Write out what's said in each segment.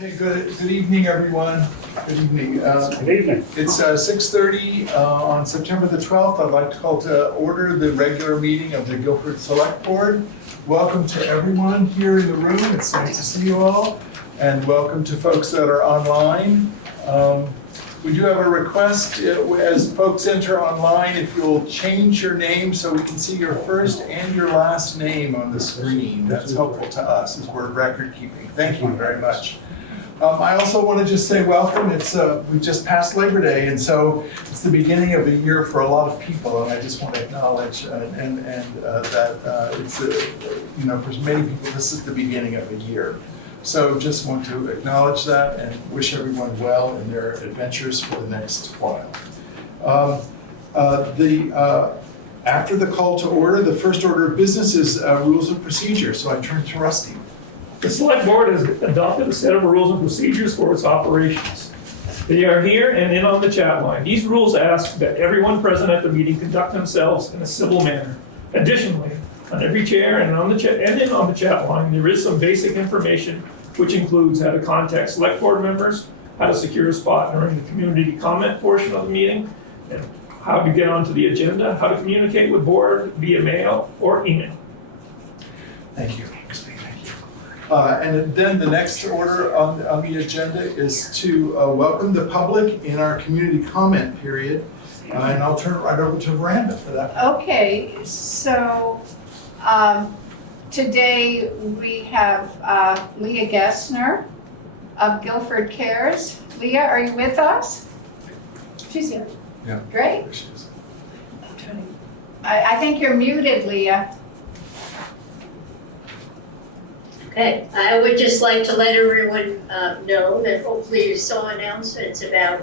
Okay, good evening, everyone. Good evening. Good evening. It's 6:30 on September the 12th. I'd like to call to order the regular meeting of the Guilford Selectboard. Welcome to everyone here in the room. It's nice to see you all. And welcome to folks that are online. We do have a request as folks enter online, if you'll change your name so we can see your first and your last name on the screen. That's helpful to us as we're record keeping. Thank you very much. I also want to just say welcome. We just passed Labor Day, and so it's the beginning of a year for a lot of people, and I just want to acknowledge that it's for many people this is the beginning of a year. So just want to acknowledge that and wish everyone well in their adventures for the next while. After the call to order, the first order of business is rules of procedure. So I turn to Rusty. The Select Board has adopted a set of rules and procedures for its operations. They are here and in on the chat line. These rules ask that everyone present at the meeting conduct themselves in a civil manner. Additionally, on every chair and on the chat line, there is some basic information which includes how to contact Select Board members, how to secure a spot during the community comment portion of the meeting, and how to get onto the agenda, how to communicate with board via mail or email. Thank you. And then the next order on the agenda is to welcome the public in our community comment period. And I'll turn it right over to Miranda for that. Okay, so today we have Leah Gessner of Guilford Cares. Leah, are you with us? She's here. Yeah. Great. There she is. I think you're muted, Leah. Okay, I would just like to let everyone know that hopefully you saw announcements about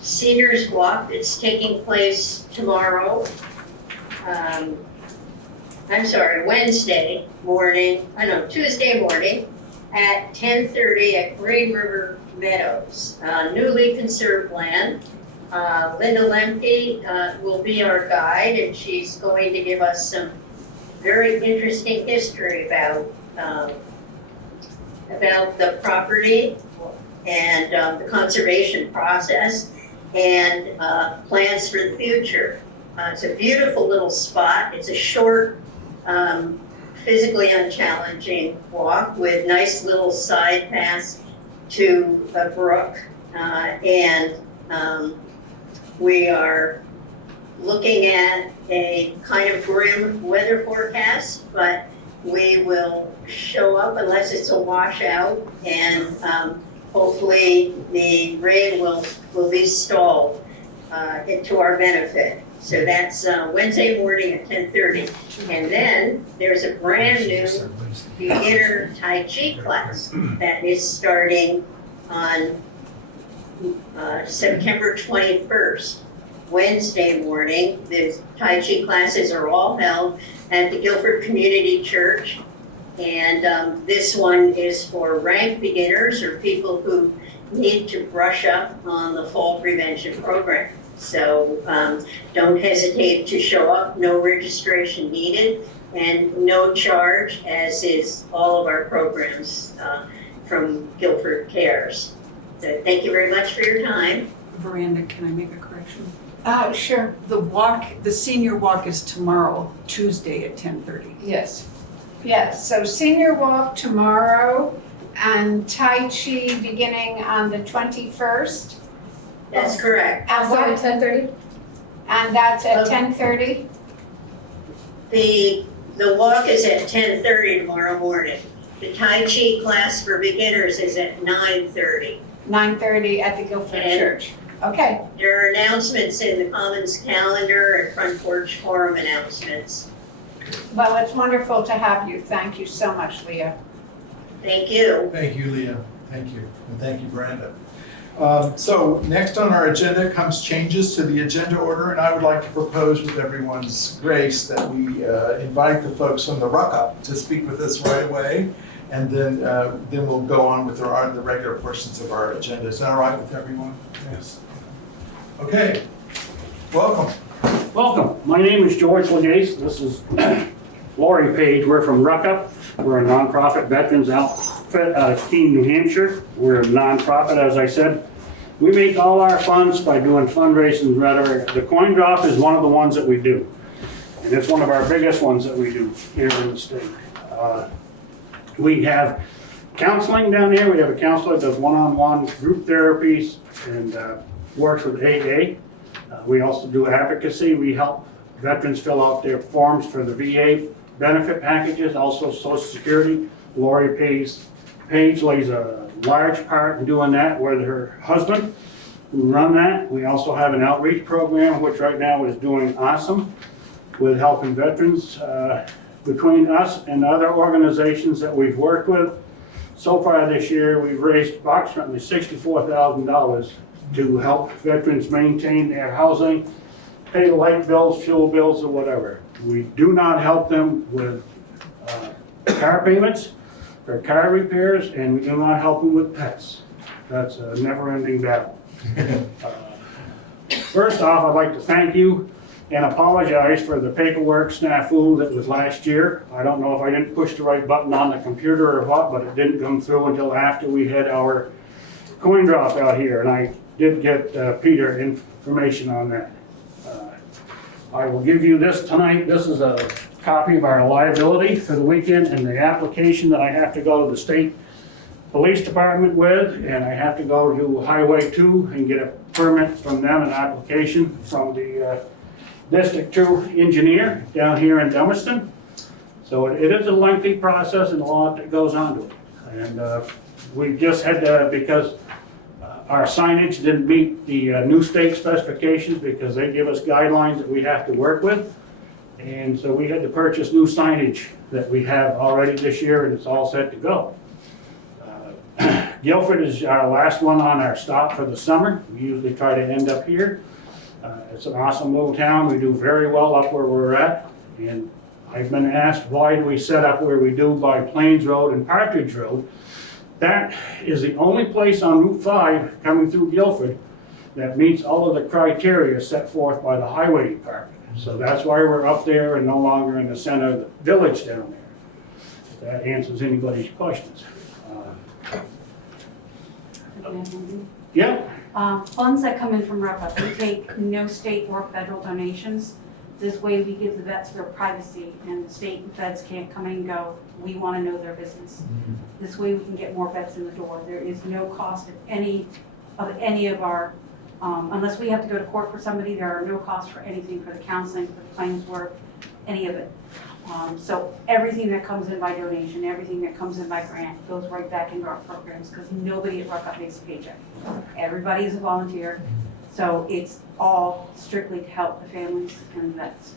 Seniors Walk that's taking place tomorrow. Tuesday morning at 10:30 at Green River Meadows, newly conserved land. Linda Lemke will be our guide, and she's going to give us some very interesting history about the property and the conservation process and plans for the future. It's a beautiful little spot. It's a short, physically unchallenging walk with nice little side paths to a brook. We are looking at a kind of grim weather forecast, but we will show up unless it's a washout, and hopefully the rain will be stalled to our benefit. So that's Wednesday morning at 10:30. And then there's a brand new beginner Tai Chi class that is starting on September 21st. Wednesday morning. The Tai Chi classes are all held at the Guilford Community Church. And this one is for rank beginners or people who need to brush up on the fall prevention program. So don't hesitate to show up, no registration needed, and no charge, as is all of our programs from Guilford Cares. So thank you very much for your time. Miranda, can I make a correction? Sure. The senior walk is tomorrow, Tuesday at 10:30. Yes. Yes, so senior walk tomorrow and Tai Chi beginning on the 21st. That's correct. Also at 10:30? And that's at Okay. 10:30? The walk is at 10:30 tomorrow morning. The Tai Chi class for beginners is at 9:30. 9:30 at the Guilford Okay. Church. Okay. There are announcements in the Commons calendar and Front Porch Forum announcements. Well, it's wonderful to have you. Thank you so much, Leah. Thank you. Thank you, Leah. Thank you. And thank you, Miranda. So next on our agenda comes changes to the agenda order, and I would like to propose with everyone's grace that we invite the folks from the Ruck-Up to speak with us right away, and then we'll go on with the regular portions of our agenda. Is that all right with everyone? Yes. Okay. Welcome. Welcome. My name is George Legase. This is Lori Page. We're from Ruck-Up. We're a nonprofit veterans Keene, New Hampshire. We're a nonprofit, as I said. We make all our funds by doing fundraising rhetoric. The coin drop is one of the ones that we do. And it's one of our biggest ones that we do here in the state. We have counseling down here. We have a counselor that does one-on-one group therapies and works with AA. We also do advocacy. We help veterans fill out their forms for the VA benefit packages, also Social Security. Lori Page lays a large part in doing that with her husband, who run that. We also have an outreach program, which right now is doing awesome with helping veterans. Between us and other organizations that we've worked with, so far this year, we've raised approximately $64,000 to help veterans maintain their housing, pay light bills, fuel bills, or whatever. We do not help them with car payments or car repairs, and we do not help them with pets. That's a never-ending battle. First off, I'd like to thank you and apologize for the paperwork snafu that was last year. I don't know if I didn't push the right button on the computer or what, but it didn't come through until after we had our coin drop out here, and I did get Peter information on that. I will give you this tonight. This is a copy of our liability for the weekend and the application that I have to go to the state police department with, and I have to go to Highway 2 and get a permit from them, an application from the District 2 engineer down here in Dummerston. So it is a lengthy process and a lot that goes on to it. And we just had to, because our signage didn't meet the new state specifications, because they give us guidelines that we have to work with. And so we had to purchase new signage that we have already this year, and it's all set to go. Guilford is our last one on our stop for the summer. We usually try to end up here. It's an awesome little town. We do very well up where we're at. And I've been asked, why do we set up where we do by Plains Road and Partridge Road? That is the only place on Route 5 coming through Guilford that meets all of the criteria set forth by the Highway Department. So that's why we're up there and no longer in the center of the village down there. If that answers anybody's questions. Yeah. Funds that come in from Ruck-Up, we take no state or federal donations. This way we give the vets their privacy, and the state and feds can't come and go. We want to know their business. This way we can get more vets in the door. There is no cost of any of our, unless we have to go to court for somebody, there are no costs for anything, for the counseling, for the claims work, any of it. So everything that comes in by donation, everything that comes in by grant goes right back into our programs, because nobody at Ruck-Up makes a paycheck. Everybody is a volunteer, so it's all strictly to help the families and the vets.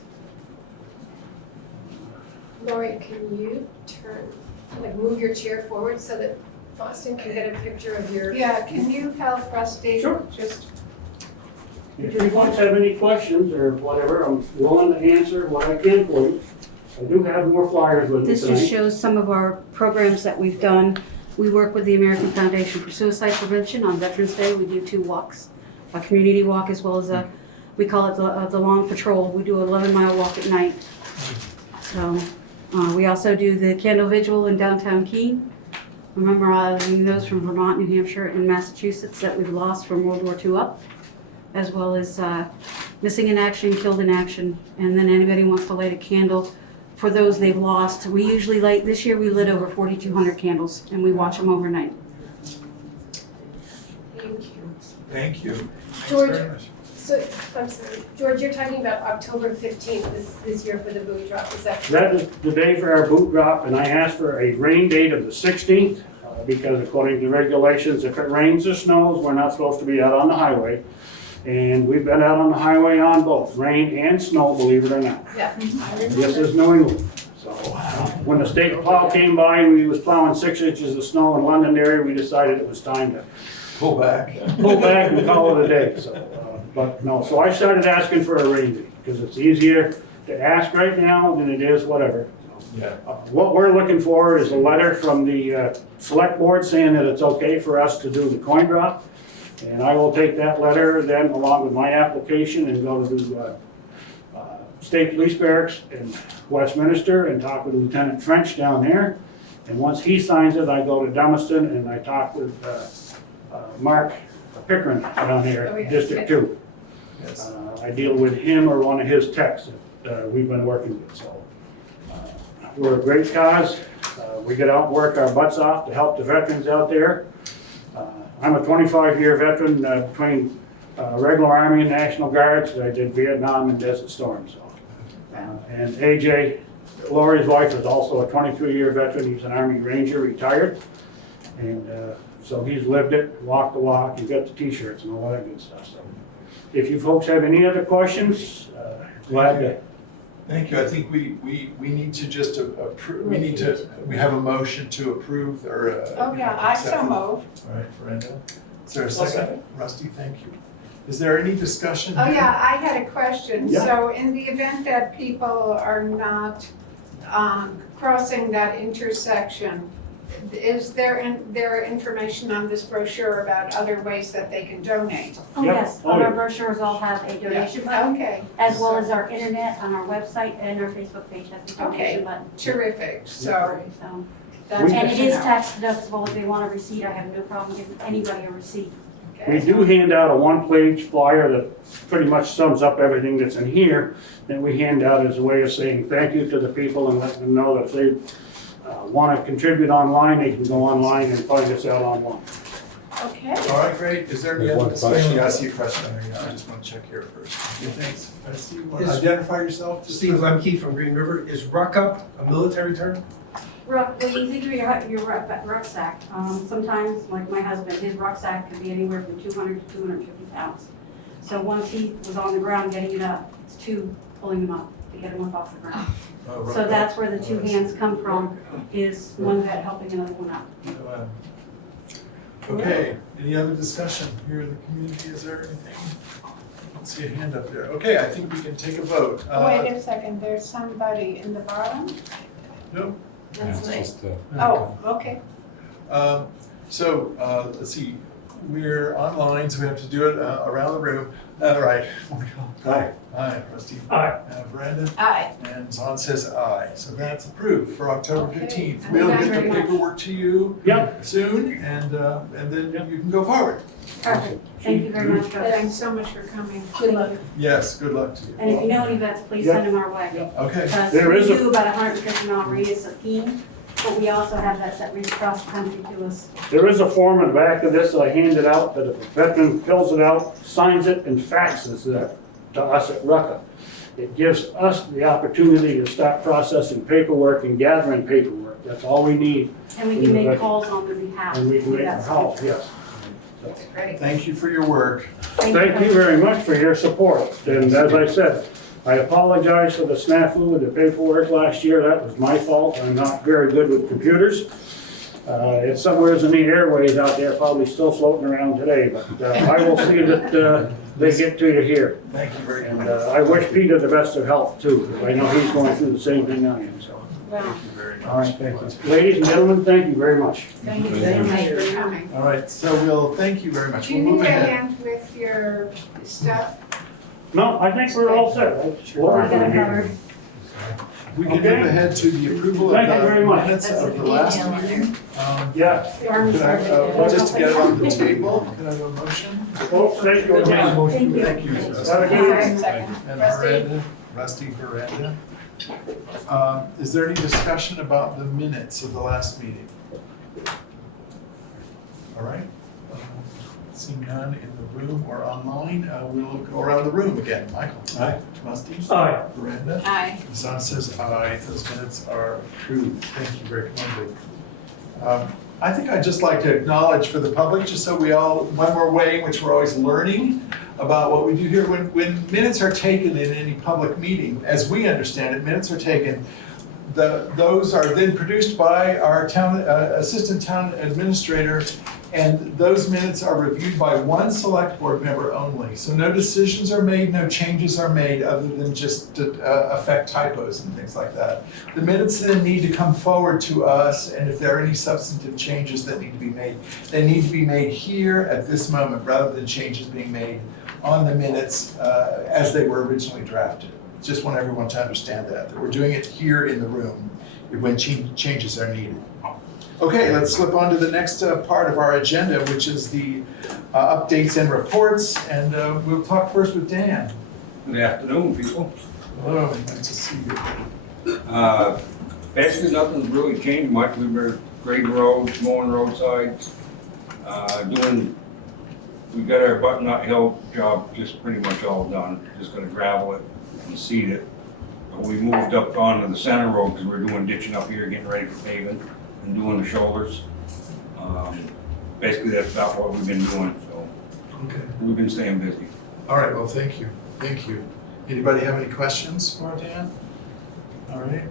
Lori, can you move your chair forward so that Boston can get a picture of your... Yeah, can you help us, Dave? Sure. Just, If you guys have any questions or whatever, I'm willing to answer what I can for you. I do have more flyers with me This tonight. just shows some of our programs that we've done. We work with the American Foundation for Suicide Prevention. On Veterans Day, we do 2 walks, a community walk as well as we call it the long patrol. We do an 11-mile walk at night. So we also do the candle vigil in downtown Keene. Memorializing those from Vermont, New Hampshire, and Massachusetts that we've lost from World War II up, as well as missing in action, killed in action, and then anybody wants to light a candle for those they've lost. We usually light, this year we lit over 4,200 candles, and we watch them overnight. Thank you. Thank you. George, Very much. so, I'm sorry, George, you're talking about October 15th this year for the boot drop, is that? That is the day for our boot drop, and I asked for a rain date of the 16th, because according to regulations, if it rains or snows, we're not supposed to be out on the highway. And we've been out on the highway on both rain and snow, believe it or not. Yeah. This is New England. So when the state plow came by and we was plowing 6 inches of snow in London area, we decided it was time to Pull back. pull back and call it a day. So, but no, so I started asking for a rain date, because it's easier to ask right now than it is whatever. Yeah. What we're looking for is a letter from the select board saying that it's okay for us to do the coin drop. And I will take that letter then along with my application and go to the State Police Barracks in Westminster and talk with Lieutenant French down there And once he signs it, I go to Dummerston and I talk with Mark Pickering down here, Oh, yes. District 2. Yes. I deal with him or one of his techs that we've been working with, so. We're a great cause. We get out and work our butts off to help the veterans out there. I'm a 25-year veteran between regular Army and National Guards. I did Vietnam and Desert Storm, so. And AJ, Lori's wife, is also a 23-year veteran. He's an Army Ranger, retired. And so he's lived it, walked the walk, and got the t-shirts and all that good stuff. So if you folks have any other questions, glad to. Thank you. I think we need to just approve, we have a motion to approve or. Oh, yeah, I so accept it. move. All right, Brenda. Is there a second? Rusty, thank you. Is there any discussion? Oh, yeah, I had a question. Yeah. So in the event that people are not crossing that intersection, is there information on this brochure about other ways that they can donate? Oh, Yep. yes, Oh, all yeah. our brochures all have a donation button, Okay, as well as our internet on our website and our Facebook page has a Okay. donation button. terrific. So So, that's We- good and it to is know. tax deductible. If they want a receipt, I have no problem giving anybody a receipt. We Okay. do hand out a one-page flyer that pretty much sums up everything that's in here, that we hand out as a way of saying thank you to the people and let them know that if they want to contribute online, they can go online and find us out online. Okay. All right, great. Is there any There's other one discussion? question. I see a question there. Yeah, I just want to check here first. Okay, thanks. Rusty, you want to identify yourself? Just Steve for- Lemke from Green River. Is Ruck-Up a military term? Well, you think of your rucksack. Sometimes, like my husband, his rucksack could be anywhere from 200 to 250 pounds. So once he was on the ground getting it up, it's two pulling him up to get him up off the ground. Oh, right. So that's where the two hands come from, is one vet helping another one up. Okay, any other discussion here in the community? Is there anything? I don't see a hand up there. Okay, I think we can take a vote. Wait a second, there's somebody in the bottom? Nope. That's nice. Oh, okay. So, let's see, we're online, so we have to do it around the room. All right. Aye. Aye, Rusty. Aye. Brandon? Aye. And Zon says aye, so that's approved for October Okay. 15th. And We'll thank get you the very much. paperwork to you Yep. soon, and then you can go forward. Perfect. Thank you very much, guys. Thanks so much for coming. Good luck. Yes, good luck to you. And if you know any vets, please send them our way. Okay, Because There we is a- do about 150-mile radius of Keene, but we also have vets that reach across the country to us. There is a form in the back of this that I handed out, that if a veteran fills it out, signs it, and faxes it to us at Ruck-Up. It gives us the opportunity to start processing paperwork and gathering paperwork. That's all we need, And we can make calls on their behalf. and we can make our That's- help, yes. So, Great. thank you for your work. thank you very much for your support. And as I said, I apologize for the snafu with the paperwork last year. That was my fault. I'm not very good with computers. It's somewhere in the airways out there, probably still floating around today, but I will see that they get to you here. Thank you very And much. I wish Peter the best of health too, because I know he's going through the same thing I am, so. Well, Thank you very much. All right, thank you. Ladies and gentlemen, thank you very much. thank you so much for coming. All right, so we'll, thank you very much. Do you We'll move need a ahead. hand with your stuff? No, I think we're all set. We're gonna cover. We can Okay. move ahead to the approval of Thank you very the much. minutes of the last meeting. Yeah, Could I, just to get it on the table, can I have a motion? folks, thank you again. Thank you. Thank you, Have a Rusty. good night. Second. And Rusty? Miranda, Rusty, Miranda. Is there any discussion about the minutes of the last meeting? All right. Seeing none in the room or online, we'll go around the room again. Michael? Aye. Rusty? Aye. Miranda? Aye. Zon says aye. Those minutes are approved. Thank you very kindly. I think I'd just like to acknowledge for the public, just so we all, one more way in which we're always learning about what we do here. When minutes are taken in any public meeting, as we understand it, minutes are taken, those are then produced by our town assistant town administrator, and those minutes are reviewed by one select board member only. So no decisions are made, no changes are made, other than just to affect typos and things like that. The minutes then need to come forward to us, and if there are any substantive changes that need to be made, they need to be made here at this moment, rather than changes being made on the minutes as they were originally drafted. just want everyone to understand that we're doing it here in the room when changes are needed. Okay, let's slip on to the next part of our agenda, which is the updates and reports, and we'll talk first with Dan. Good afternoon, people. Hello, nice to see you. Basically, nothing's really changed much. We've been grading roads, mowing roadsides, we got our Butternut Hill job just pretty much all done. Just gonna gravel it and seed it. We moved up onto the center road because we're doing ditching up here, getting ready for paving and doing the shoulders. Basically, that's about what we've been doing, so Okay. we've been staying busy. All right, well, thank you. Thank you. Anybody have any questions for Dan? All right.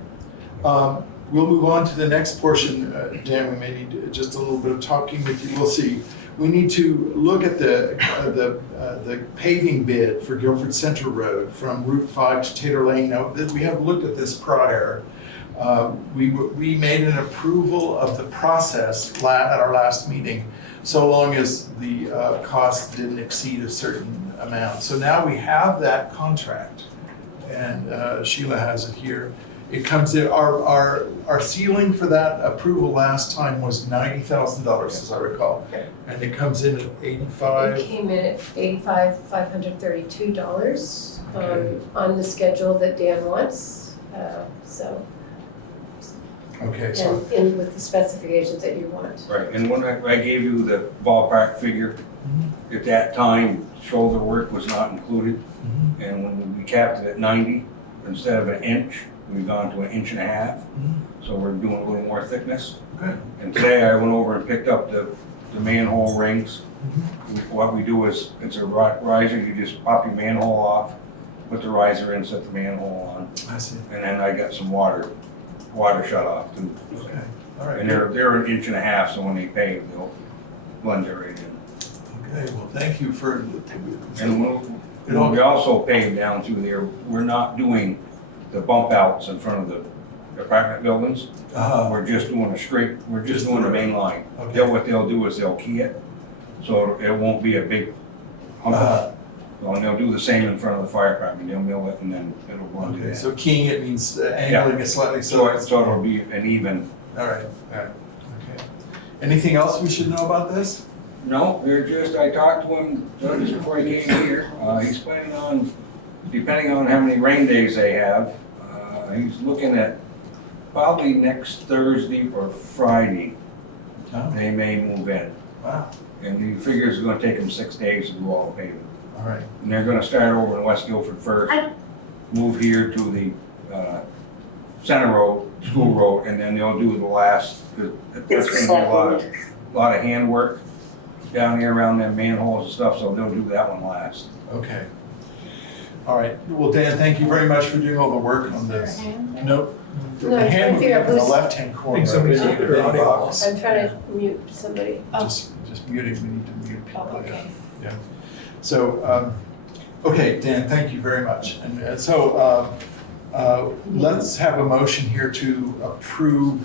We'll move on to the next portion. Dan, we may need just a little bit of talking with you. We'll see. We need to look at the paving bid for Guilford Center Road from Route 5 to Tater Lane. Now, we have looked at this prior. We made an approval of the process at our last meeting, so long as the cost didn't exceed a certain amount. So now we have that contract, and Sheila has it here. It comes in, our ceiling for that approval last time was $90,000, as I recall. Okay. And it comes in at 85. It came in at $85,532 Okay. on the schedule that Dan wants, Okay, so, and in with the specifications that you want. Right, and when I gave you the ballpark figure, at that time, shoulder work was not included. And when we capped it at 90, instead of an inch, we've gone to 1.5 inches. So we're doing a little more thickness. okay. And today I went over and picked up the manhole rings. What we do is, it's a riser, you just pop your manhole off, put the riser in, set the manhole on, I see. and then I got some water shut off too. Okay, all right. And they're 1.5 inches, so when they pave, they'll blend it right in. Okay, well, thank you for. And we also paved down through there. We're not doing the bump outs in front of the apartment buildings. We're just doing we're just doing the main line. Okay. What they'll do is they'll key it, so it won't be a big hump. And they'll do the same in front of the fire department. They'll mill it and then it'll blend it Okay, in. so keying it means angling it slightly. So it'll be an even. All right, okay. Anything else we should know about this? No, I talked to him just before he came here. He's planning on, depending on how many rain days they have, he's looking at probably next Thursday or Friday, Oh, they may move in. wow, And he figures it's gonna take them 6 days to do all the paving. all right. And they're gonna start over in West Guilford first, move here to the Center Road, School Road, and then they'll do the last, that's gonna be a lot of handwork down here around them manholes and stuff, so they'll do that one last. Okay. All right, well, Dan, thank you very much for doing all the work on Is there a this. hand? Nope. No, The I'm hand trying would to be figure up out in the who's- left-hand corner. think somebody's of the muted their audio. box. I'm trying to mute somebody. Just muting, we need to mute Oh, people. okay. Yeah. So, okay, Dan, thank you very much. And so, let's have a motion here to approve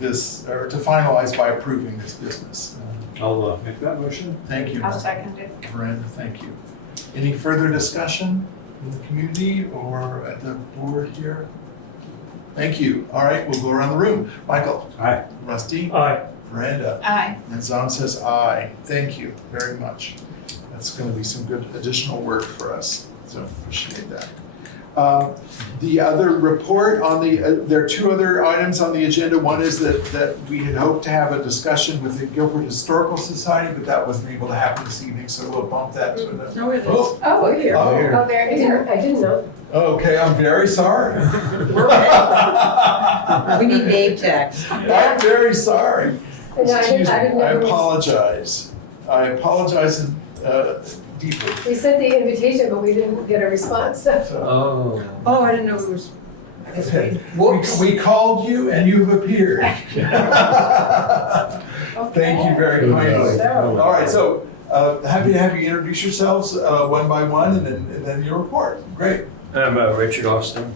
this, or to finalize by approving this business. I'll make that motion. Thank you. I'll second it. Miranda, thank you. Any further discussion in the community or at the board here? Thank you. All right, we'll go around the room. Michael? Aye. Rusty? Aye. Miranda? Aye. And Zon says aye. Thank you very much. That's going to be some good additional work for us, so appreciate that. The other report on there are two other items on the agenda. One is that we had hoped to have a discussion with the Guilford Historical Society, but that wasn't able to happen this evening, so we'll bump that to another. No, it is. Oh, Oh, we're here. Oh. Oh, there, I didn't know. okay, I'm very sorry. We need name tags. I'm very sorry. No, Excuse me, I didn't know. I it was- apologize. I apologize deeply. We sent the invitation, but we didn't get a response. So, Oh. Oh, I didn't know it was, I guess okay. whoops. We called you and you've appeared. Thank you very kindly. So- All right, so happy to have you introduce yourselves one by one and then your report. Great. I'm Richard Austin.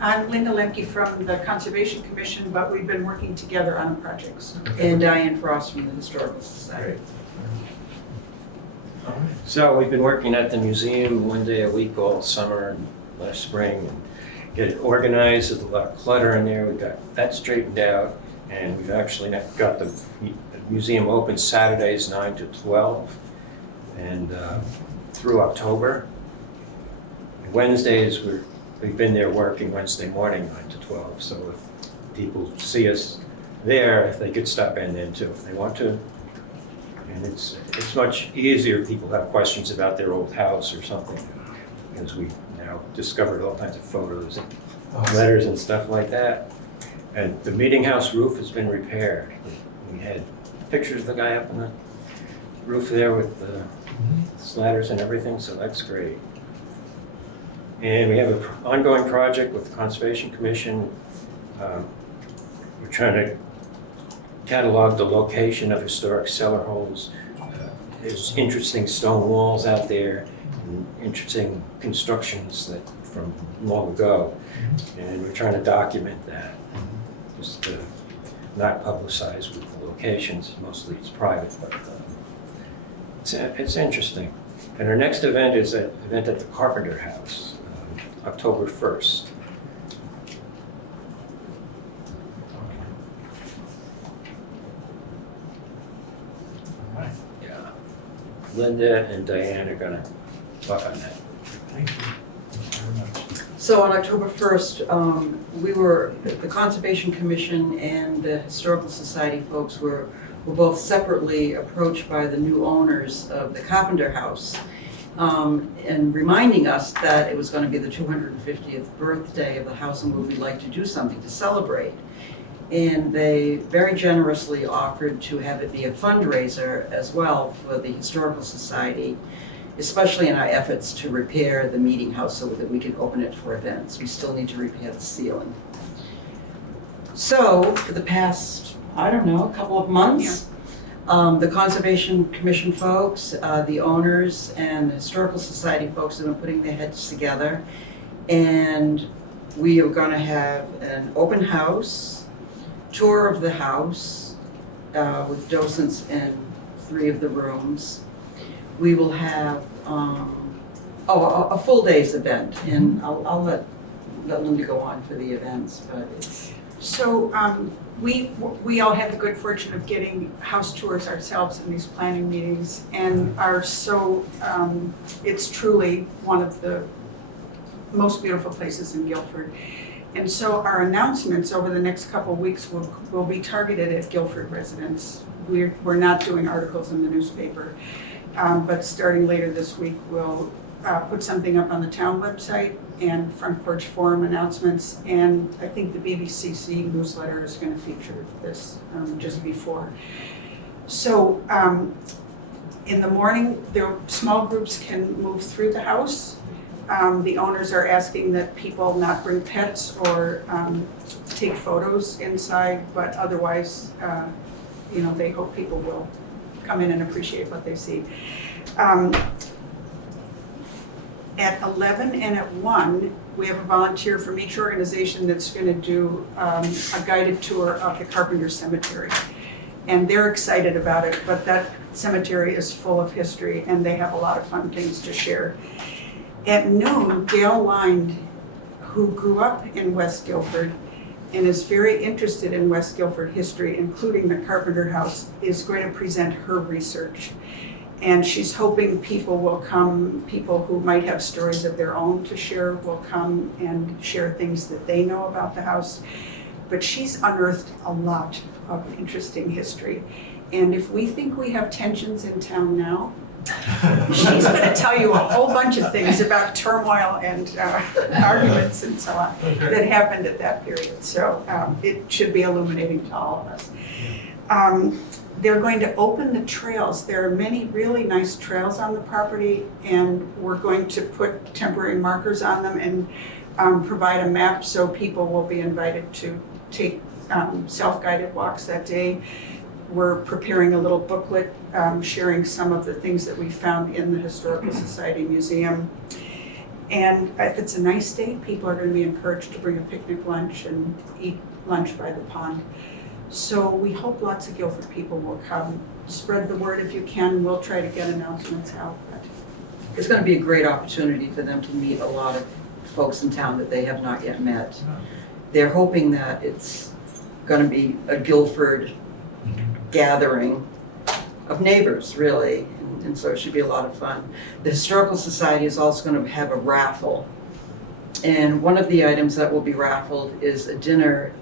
I'm Linda Lemke from the Conservation Commission, but we've been working together on projects. And Diane Frost from the Historical Society. Great. All right. So we've been working at the museum one day a week all summer and last spring and get it organized. There's a lot of clutter in there. We got that straightened out, and we've actually got the museum open Saturdays 9 to 12 and through October. Wednesdays we've been there working Wednesday morning 9 to 12. So if people see us there, they could stop in then too if they want to. And it's much easier if people have questions about their old house or something, because we now discovered all kinds of photos and letters and stuff like that. And the meeting house roof has been repaired. We had pictures of the guy up on the roof there with the ladders and everything, so that's great. And we have an ongoing project with the Conservation Commission. We're trying to catalog the location of historic cellar holes. There's interesting stone walls out there, and interesting constructions that from long ago, and we're trying to document that. Just not publicize with the locations. Mostly it's private, but it's interesting. And our next event is an event at the Carpenter House, October 1st. Linda and Diane are gonna talk on that. Thank you. Very much. So on October 1st, the Conservation Commission and the Historical Society folks were both separately approached by the new owners of the Carpenter House, and reminding us that it was going to be the 250th birthday of the house and we'd like to do something to celebrate. And they very generously offered to have it be a fundraiser as well for the Historical Society, especially in our efforts to repair the meeting house so that we could open it for events. We still need to repair the ceiling. So for the past, I don't know, a couple of months, the Conservation Commission folks, the owners, and the Historical Society folks have been putting their heads together. And we are going to have an open house, tour of the house with docents in 3 of the rooms. We will have a full day's event, and I'll let Linda go on for the events, but it's... So we all had the good fortune of getting house tours ourselves in these planning meetings, and are so, it's truly one of the most beautiful places in Guilford. And so our announcements over the next couple of weeks will be targeted at Guilford residents. We're not doing articles in the newspaper, but starting later this week, we'll put something up on the town website and Front Porch Forum announcements, and I think the BBCC newsletter is going to feature this just before. So in the morning, small groups can move through the house. The owners are asking that people not bring pets or take photos inside, but otherwise, they hope people will come in and appreciate what they see. At 11 and at 1, we have a volunteer from each organization that's going to do a guided tour of the Carpenter Cemetery. And they're excited about it, but that cemetery is full of history and they have a lot of fun things to share. At noon, Gail Lind, who grew up in West Guilford and is very interested in West Guilford history, including the Carpenter House, is going to present her research. And she's hoping people will come, people who might have stories of their own to share will come and share things that they know about the house. But she's unearthed a lot of interesting history. And if we think we have tensions in town now, she's going to tell you a whole bunch of things about turmoil and arguments and so on that happened at that period. So it should be illuminating to all of us. They're going to open the trails. There are many really nice trails on the property, and we're going to put temporary markers on them and provide a map so people will be invited to take self-guided walks that day. We're preparing a little booklet sharing some of the things that we found in the Historical Society Museum. And if it's a nice day, people are going to be encouraged to bring a picnic lunch and eat lunch by the pond. So we hope lots of Guilford people will come. Spread the word if you can. We'll try to get announcements out. But It's going to be a great opportunity for them to meet a lot of folks in town that they have not yet met. They're hoping that it's going to be a Guilford gathering of neighbors, really, and so it should be a lot of fun. The Historical Society is also going to have a raffle, and one of the items that will be raffled is a dinner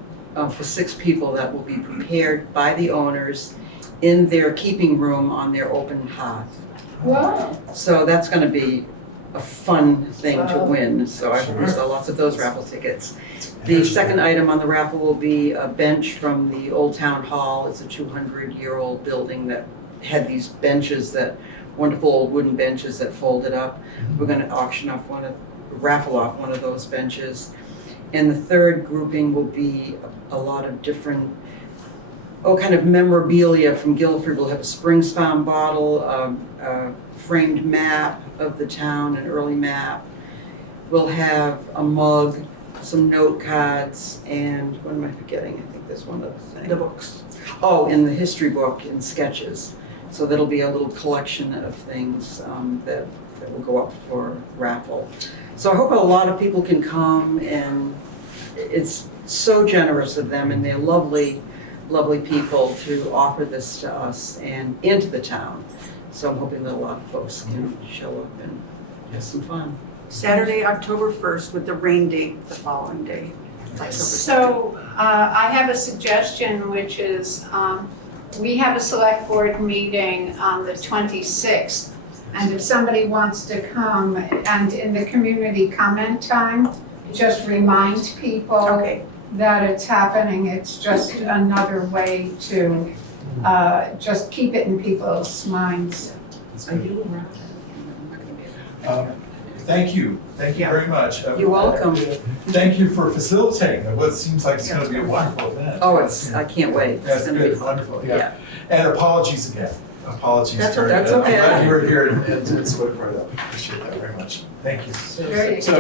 for 6 people that will be prepared by the owners in their keeping room on their open hearth. Wow. So that's going to be a fun thing to Wow. win, so I hope we sell lots of those raffle tickets. The second item on the raffle will be a bench from the Old Town Hall. It's a 200-year-old building that had these benches, that wonderful old wooden benches that folded up. We're going to raffle off one of those benches. And the third grouping will be a lot of different, kind of memorabilia from Guilford. We'll have a Springs Farm bottle, a framed map of the town, an early map. We'll have a mug, some note cards, and what am I forgetting? I think there's one other thing. the books. Oh, and the history book and sketches. So that'll be a little collection of things that will go up for raffle. So I hope a lot of people can come, and it's so generous of them, and they're lovely, lovely people to offer this to us and into the town. So I'm hoping that a lot of folks can show up and have some fun. Saturday, October 1st, with the rain date the following day. October 2nd. So I have a suggestion, which is we have a select board meeting on the 26th. And if somebody wants to come, and in the community comment time, just remind people Okay. that it's happening. It's just another way to just keep it in people's minds. That's Are good. you around? I'm not gonna be able Thank you very much. You're welcome. Thank you for facilitating what seems like it's gonna be a wonderful event. Oh, I can't wait. That's It's gonna be good, fun. wonderful, yeah. And apologies again. Apologies. That's for- okay. That's okay. I'm glad you were here and sort of brought it up. Appreciate that very much. Thank you. Very So,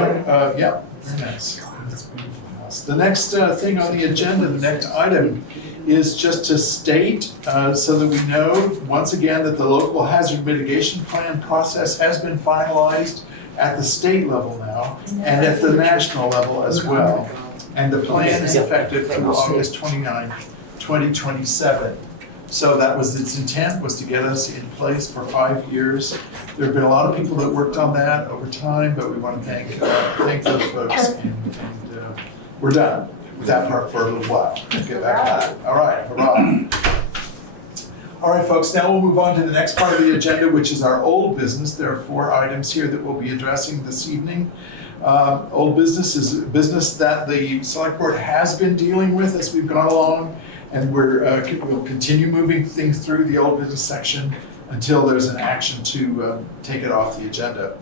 yeah, very nice. That's a beautiful house. The next thing on the agenda, the next item, is just to state, so that we know, once again, that the Local Hazard Mitigation Plan process has been finalized at the state level now, and at the national level as well. And the plan is effective through August 29th, 2027. So that was its intent, was to get us in place for 5 years. There have been a lot of people that worked on that over time, but we want to thank those folks. And we're done with that part for a little while. Let's get back to it. All right, hurrah. All right, folks, now we'll move on to the next part of the agenda, which is our old business. There are 4 items here that we'll be addressing this evening. Old business is business that the select board has been dealing with as we've gone along, and we'll continue moving things through the old business section until there's an action to take it off the agenda.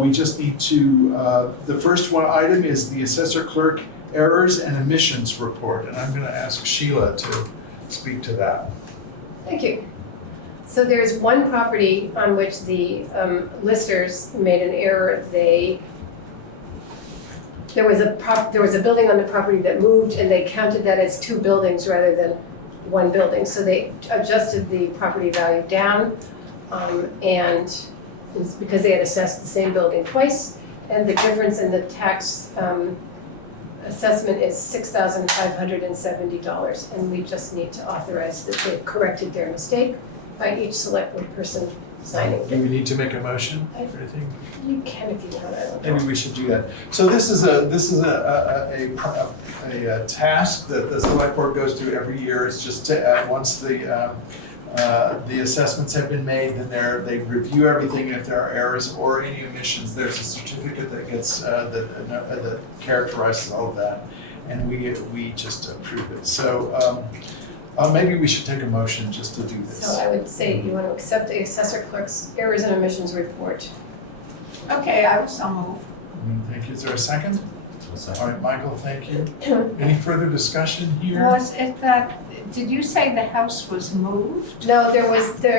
We just need to, the first one item is the Assessor Clerk Errors and Omissions Report, and I'm going to ask Sheila to speak to that. Thank you. So there's one property on which the listers made an error. There was a building on the property that moved, and they counted that as 2 buildings rather than 1 building. So they adjusted the property value down, and it's because they had assessed the same building twice, and the difference in the tax assessment is $6,570, and we just need to authorize that they've corrected their mistake by each select board person signing. Do we need to make a motion or anything? You can if you want, I don't know. Maybe we should do that. So this is a task that the select board goes through every year. It's just to, once the assessments have been made, then they review everything. If there are errors or any omissions, there's a certificate that gets that characterizes all of that, and we just approve it. So maybe we should take a motion just to do this. So I would say you want to accept the assessor clerk's errors and omissions report. Okay, I will so move. Thank you. Is there a second? All right, Michael, thank you. Any further discussion here? Was it that, did you say the house was moved? No, there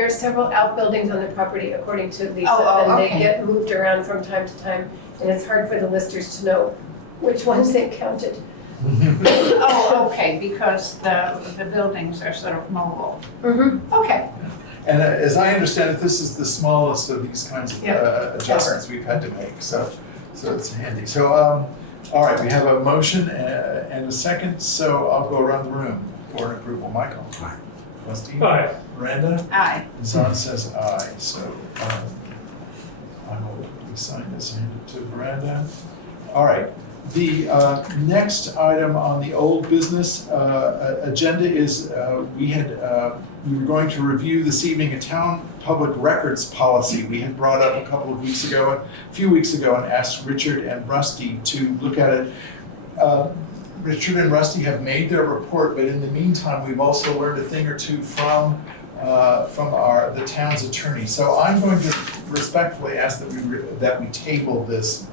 are several outbuildings on the property according to Lisa, Oh, and they okay. get moved around from time to time, and it's hard for the listers to know which ones they counted. Oh, okay, because the buildings are sort of mobile. Mm-hmm. Okay, And as I understand it, this is the smallest of these kinds of Yeah. adjustments we've had to make, so it's handy. So, all right, we have a motion and a second, so I'll go around the room for an approval. Michael? Aye. Rusty? Aye. Miranda? aye. Zahn says aye, so I will sign this and hand it to Miranda. All right, the next item on the old business agenda is we were going to review this evening a town public records policy we had brought up a few weeks ago, and asked Richard and Rusty to look at it. Richard and Rusty have made their report, but in the meantime, we've also learned a thing or two from the town's attorney. So I'm going to respectfully ask that we table this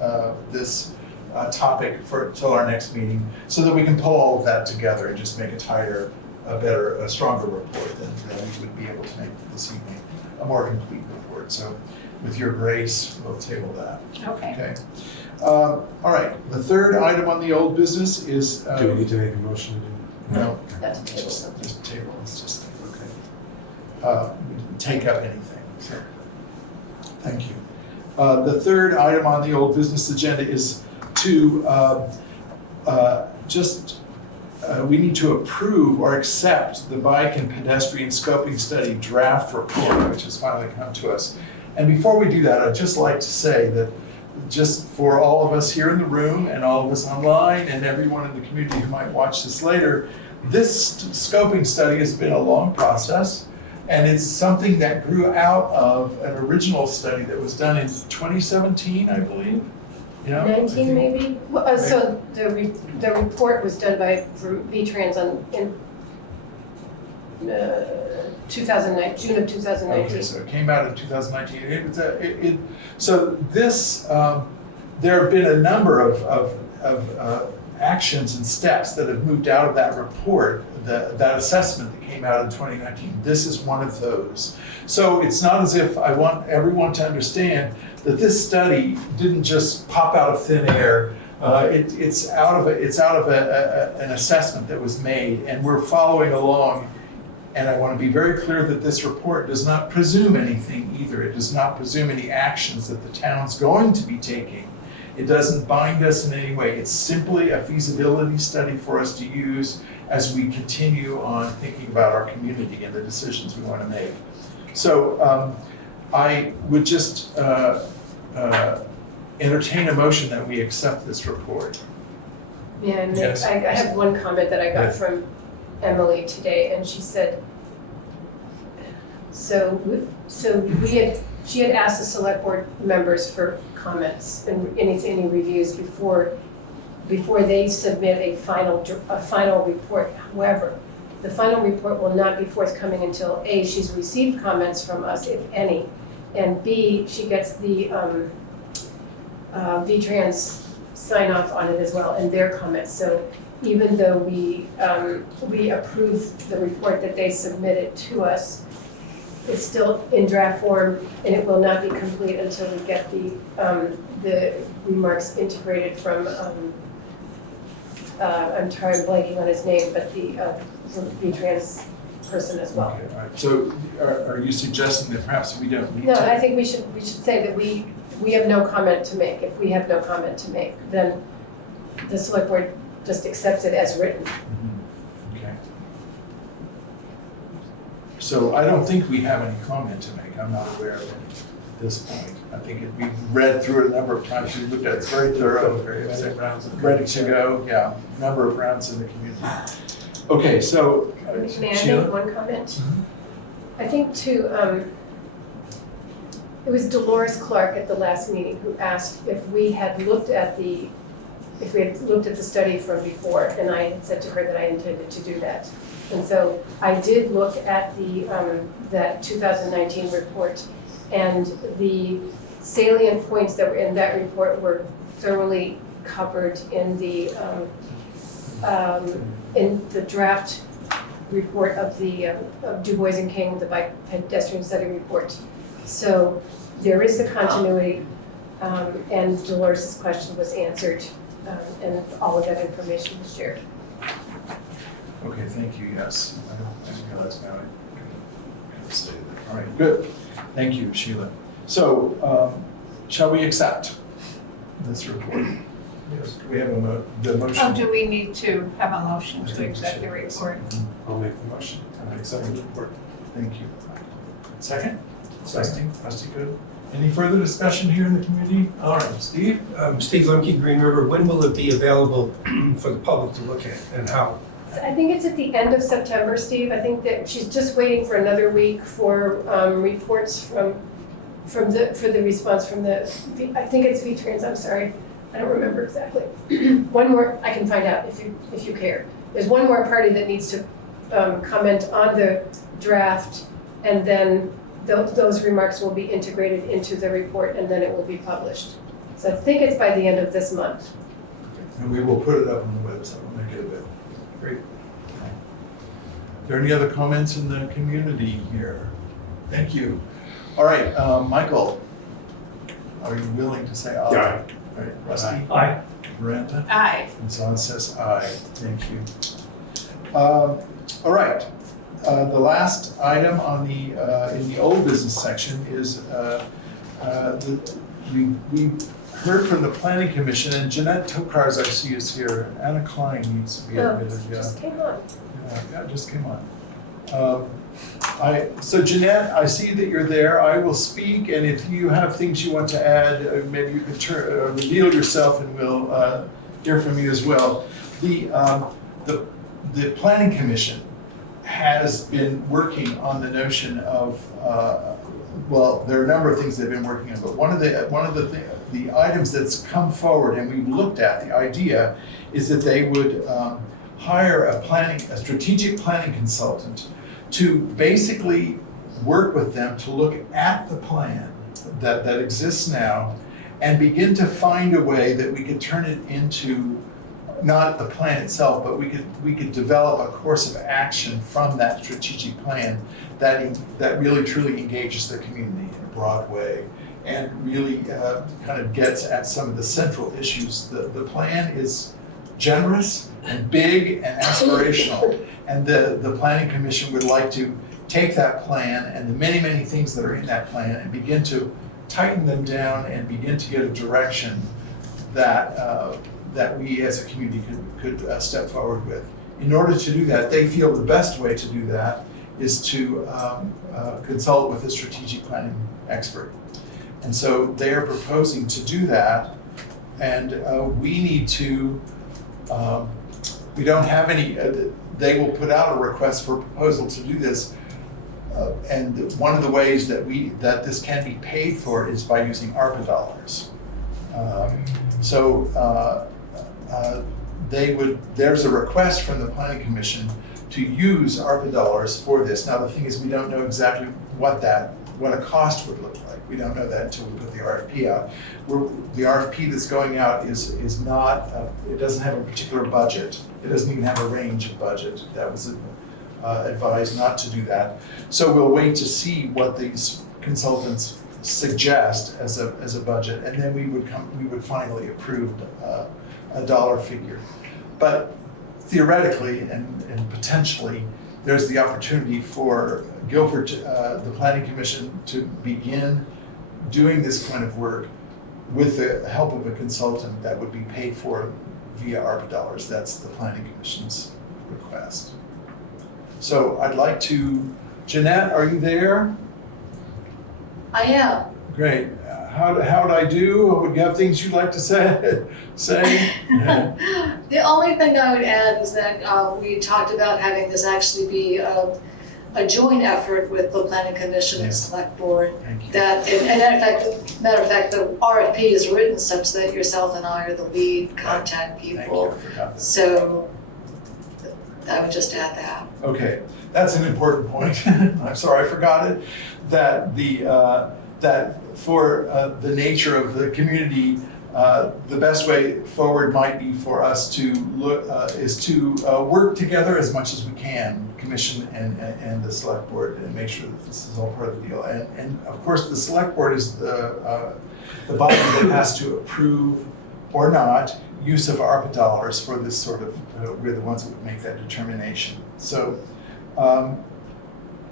topic till our next meeting, so that we can pull all of that together and just make a tighter, a stronger report than we would be able to make this evening, a more complete report. So with your grace, we'll table that. Okay. Okay. All right, the third item on the old business is. Do we need to make a motion to do that? No, That's table. just table, it's just, okay. We didn't take up anything, so, thank you. The third item on the old business agenda is to we need to approve or accept the bike and pedestrian scoping study draft report, which has finally come to us. And before we do that, I'd just like to say that just for all of us here in the room and all of us online and everyone in the community who might watch this later, this scoping study has been a long process, and it's something that grew out of an original study that was done in 2017, I believe. Yeah, I 19 think- maybe? Well, so the report was done by V-Trans in 2009, June of 2019. Okay, so it came out in 2019. So this, there have been a number of actions and steps that have moved out of that report, that assessment that came out in 2019. This is one of those. So it's not as if I want everyone to understand that this study didn't just pop out of thin air. It's out of an assessment that was made, and we're following along. And I want to be very clear that this report does not presume anything either. It does not presume any actions that the town's going to be taking. It doesn't bind us in any way. It's simply a feasibility study for us to use as we continue on thinking about our community and the decisions we want to make. So I would just entertain a motion that we accept this report. Yeah, and Yes. I have one comment that I got Yes. from Emily today, and she said, she had asked the select board members for comments and any reviews before they submit a final report. However, the final report will not be forthcoming until A, she's received comments from us, if any, and B, she gets the V-Trans sign off on it as well and their comments. So even though we approve the report that they submitted to us, it's still in draft form, and it will not be complete until we get the remarks integrated from, I'm blanking on his name, but the V-Trans person as well. Okay, all right. So are you suggesting that perhaps we don't need No, to? I think we should say that we have no comment to make. If we have no comment to make, then the select board just accepts it as written. Mhm. Okay. So I don't think we have any comment to make. I'm not aware of it at this point. I think we've read through it a number of times. We looked at it. It's very thorough, ready to go. Yeah, number of rounds in the community. Okay, so. May I Sheila? make one comment? Mhm. I think it was Dolores Clark at the last meeting who asked if we had looked at the study from before, and I had said to her that I intended to do that. And so I did look at that 2019 report, and the salient points that were in that report were thoroughly covered in the draft report of Du Bois and King, the bike pedestrian study report. So there is the continuity, and Dolores' question was answered and all of that information is shared. Okay, thank you, yes. I didn't realize now. I could have stated that. All right, good. Thank you, Sheila. So, shall we accept this report? Yes. Do we have the motion? Oh, do we need to have a motion to accept the report? I'll make the motion. I accept the report. Thank you. Second? Second. Trustee Good. Any further discussion here in the community? All right, Steve? Steve Lemke, Green River, when will it be available for the public to look at and how? I think it's at the end of September, Steve. I think that she's just waiting for another week for reports for the response from the, I think it's V-Trans, I'm sorry. I don't remember exactly. One more, I can find out if you care. There's one more party that needs to comment on the draft, and then those remarks will be integrated into the report, and then it will be published. So I think it's by the end of this month. And we will put it up on the website. We'll make it available. Great. Are there any other comments in the community here? Thank you. All right, Michael, are you willing to say aye? Aye. All right, Rusty? Aye. Miranda? Aye. And Zon says aye. Thank you. All right. The last item on the in the old business section is we heard from the Planning Commission, and Jeanette Tokars I see is here. Anna Klein needs to be admitted. Just came on. Yeah, it just came on. So Jeanette, I see that you're there. I will speak, and if you have things you want to add, maybe you can reveal yourself, and we'll hear from you as well. The Planning Commission has been working on the notion of well, there are a number of things they've been working on, but one of the items that's come forward and we've looked at, the idea is that they would hire a strategic planning consultant to basically work with them to look at the plan that exists now and begin to find a way that we could turn it into not the plan itself, but we could develop a course of action from that strategic plan that really truly engages the community in a broad way and really kind of gets at some of the central issues. The plan is generous and big and aspirational, and the Planning Commission would like to take that plan and the many, many things that are in that plan and begin to tighten them down and begin to get a direction that we as a community could step forward with. In order to do that, they feel the best way to do that is to consult with a strategic planning expert. And so they are proposing to do that, and we need to, we don't have any, they will put out a request for proposal to do this, and one of the ways that this can be paid for is by using ARPA dollars. There's a request from the Planning Commission to use ARPA dollars for this. Now the thing is, we don't know exactly what a cost would look like. We don't know that until we put the RFP out. The RFP that's going out is not, it doesn't have a particular budget. It doesn't even have a range of budget. That was advised not to do that. So we'll wait to see what these consultants suggest as a budget, and then we would finally approve a dollar figure. But theoretically and potentially, there's the opportunity for Guilford, the Planning Commission, to begin doing this kind of work with the help of a consultant that would be paid for via ARPA dollars. That's the Planning Commission's request. So I'd like to, Jeanette, are you there? I am. Great. How'd I do? Would you have things you'd like to say? The only thing I would add is that we talked about having this actually be a joint effort with the Planning Commission and Selectboard. Thank you. That, and matter of fact, the RFP is written such that yourself and I are the lead contact people. Thank you. I forgot that. So I would just add that. Okay, that's an important point. I'm sorry I forgot it. That for the nature of the community, the best way forward might be for us to work together as much as we can, Commission and the Select Board, and make sure that this is all part of the deal. And of course, the Select Board is the body that has to approve or not, use of ARPA dollars for this sort of, we're the ones that would make that determination. So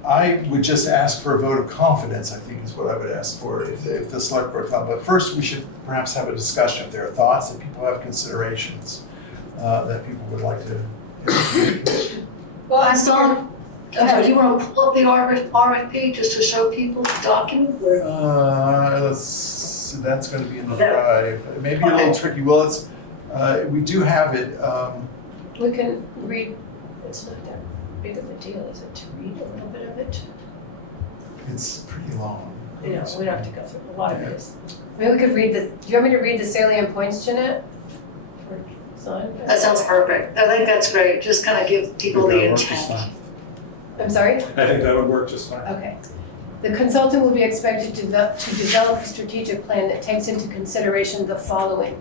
I would just ask for a vote of confidence, I think is what I would ask for if the select board thought. But first, we should perhaps have a discussion if there are thoughts, if people have considerations that people would like to. Well, I saw, you want to pull up the RFP just to show people the document? That's going to be in the drive. Maybe a little tricky. Well, it's we do have it. We can read, it's not that big of a deal, is it, to read a little bit of it? It's pretty long. You know, we don't have to go through a lot of this. Maybe we could read the, do you want me to read the salient points, Jeanette? That sounds perfect. I think that's great. Just kind of give people the intent. I'm sorry? I think that would work just fine. Okay. The consultant will be expected to develop a strategic plan that takes into consideration the following: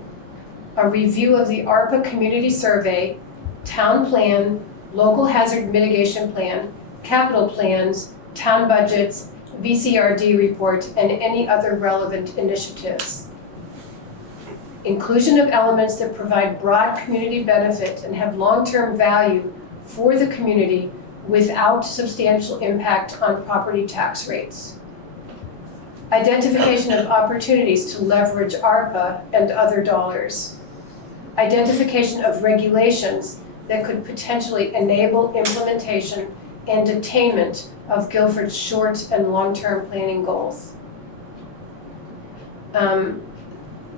a review of the ARPA community survey, town plan, local hazard mitigation plan, capital plans, town budgets, VCRD report, and any other relevant initiatives. Inclusion of elements that provide broad community benefit and have long-term value for the community without substantial impact on property tax rates. Identification of opportunities to leverage ARPA and other dollars. Identification of regulations that could potentially enable implementation and attainment of Guilford's short and long-term planning goals.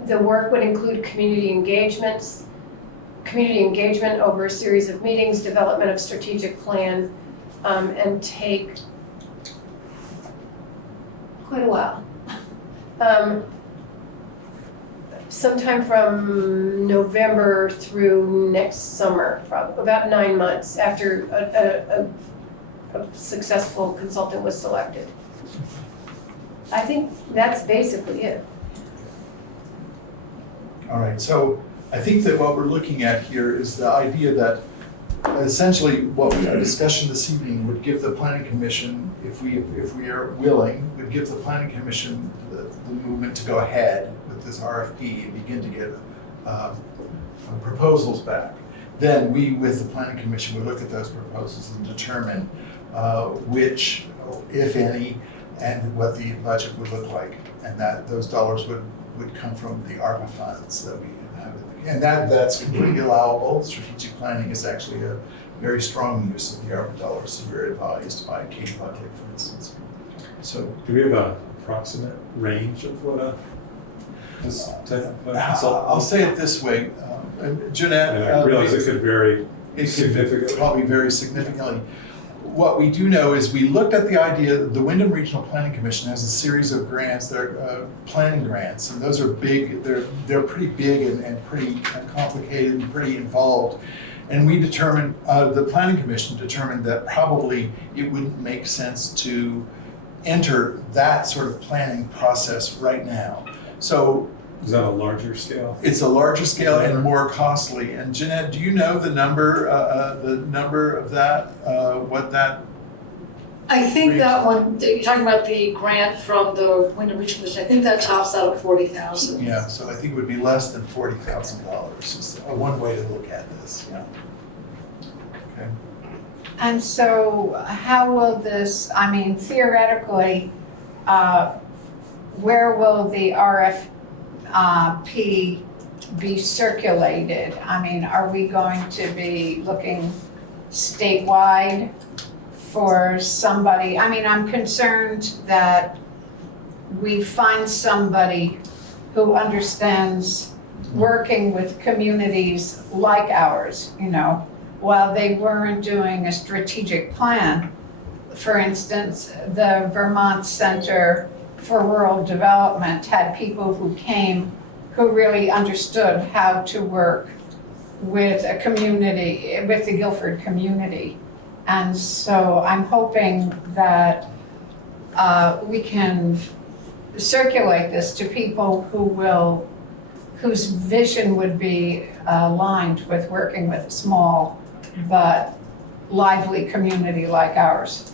The work would include community engagement over a series of meetings, development of strategic plan, and take quite a while. Sometime from November through next summer, probably about 9 months after a successful consultant was selected. I think that's basically it. All right, so I think that what we're looking at here is the idea that essentially what our discussion this evening would give the planning commission, if we are willing, would give the planning commission the movement to go ahead with this RFP and begin to get proposals back. Then we, with the planning commission, would look at those proposals and determine which, if any, and what the budget would look like, and that those dollars would come from the ARPA funds that we have. And that's completely allowable. Strategic planning is actually a very strong use of the ARPA dollars, so we're advised by Kate Buckley, for instance. So, do we have an approximate range of what this type of consultant? I'll say it this way, Jeanette. And I realize it could vary significantly. It could probably vary significantly. What we do know is we looked at the idea that the Wyndham Regional Planning Commission has a series of grants, they're planning grants, and those are big, they're pretty big and pretty complicated and pretty involved. And we determined, the Planning Commission determined that probably it wouldn't make sense to enter that sort of planning process right now. So is that a larger scale? It's a larger scale and more costly. And Jeanette, do you know the number of that, what that? I think that one, you're talking about the grant from the Wyndham Regional Commission, I think that tops out at 40,000. Yeah, so I think it would be less than $40,000 is one way to look at this, yeah. Okay. And so how will this, I mean, theoretically, where will the RFP be circulated? I mean, are we going to be looking statewide for somebody? I mean, I'm concerned that we find somebody who understands working with communities like ours, you know, while they weren't doing a strategic plan. For instance, the Vermont Center for Rural Development had people who came who really understood how to work with a community, with the Guilford community. And so I'm hoping that we can circulate this to people whose vision would be aligned with working with a small but lively community like ours.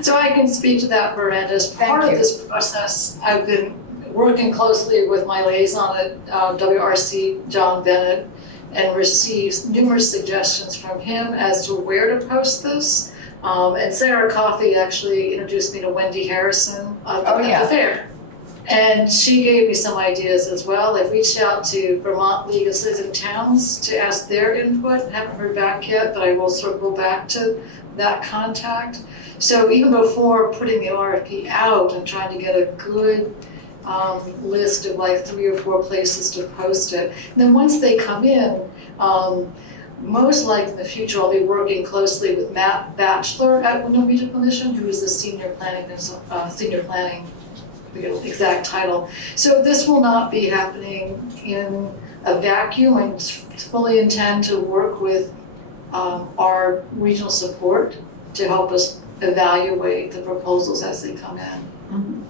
So I can speak to that, Miranda. As part of this process, I've been working closely with my liaison at WRC, John Bennett, and received numerous suggestions from him as to where to post this. And Sarah Coffey actually introduced me to Wendy Harrison at the fair. And she gave me some ideas as well. I reached out to Vermont League of Cities and Towns to ask their input. Haven't heard back yet, but I will circle back to that contact. So even before putting the RFP out and trying to get a good list of like 3 or 4 places to post it, and then once they come in, most likely in the future, I'll be working closely with Matt Batchelor at Wyndham Regional Commission, who is the senior planning, I forget the exact title. So this will not be happening in a vacuum. I fully intend to work with our regional support to help us evaluate the proposals as they come in.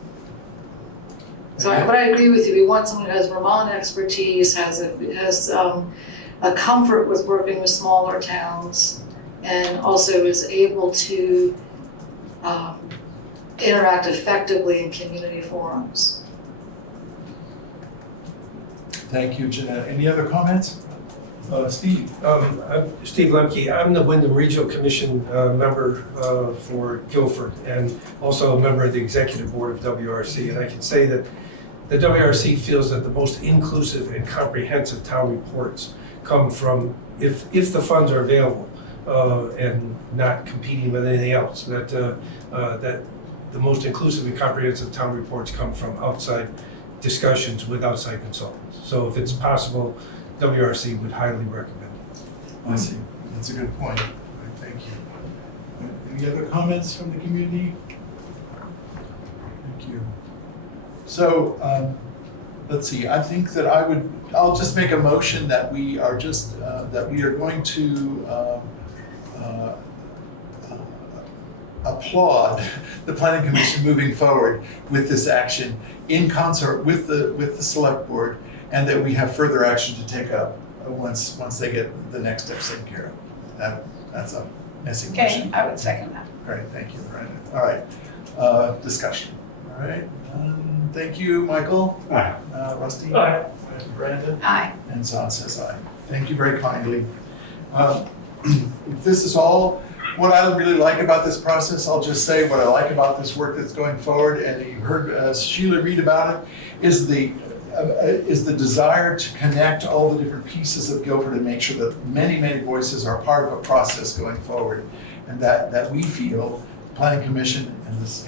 But I agree with you. We want someone who has Vermont expertise, has a comfort with working with smaller towns, and also is able to interact effectively in community forums. Thank you, Jeanette. Any other comments? Steve? I'm Steve Lemke. I'm the Wyndham Regional Commission member for Guilford, and also a member of the Executive Board of WRC. And I can say that the WRC feels that the most inclusive and comprehensive town reports come from, if the funds are available and not competing with anything else, that the most inclusive and comprehensive town reports come from outside discussions with outside consultants. So if it's possible, WRC would highly recommend it. I see. That's a good point. All right, thank you. Any other comments from the community? Thank you. So, let's see, I think that I'll just make a motion that we are going to applaud the Planning Commission moving forward with this action in concert with the Select Board, and that we have further action to take up once they get the next steps taken care of. That's a messy motion. Okay, I would second that. Great, thank you, Brandon. All right, discussion. All right, thank you, Michael. Aye. Rusty. Aye. And Brandon. Aye. And Zon says aye. Thank you very kindly. This is all what I really like about this process. I'll just say what I like about this work that's going forward, and you heard Sheila read about it, is the desire to connect all the different pieces of Guilford and make sure that many, many voices are part of a process going forward, and that we feel, Planning Commission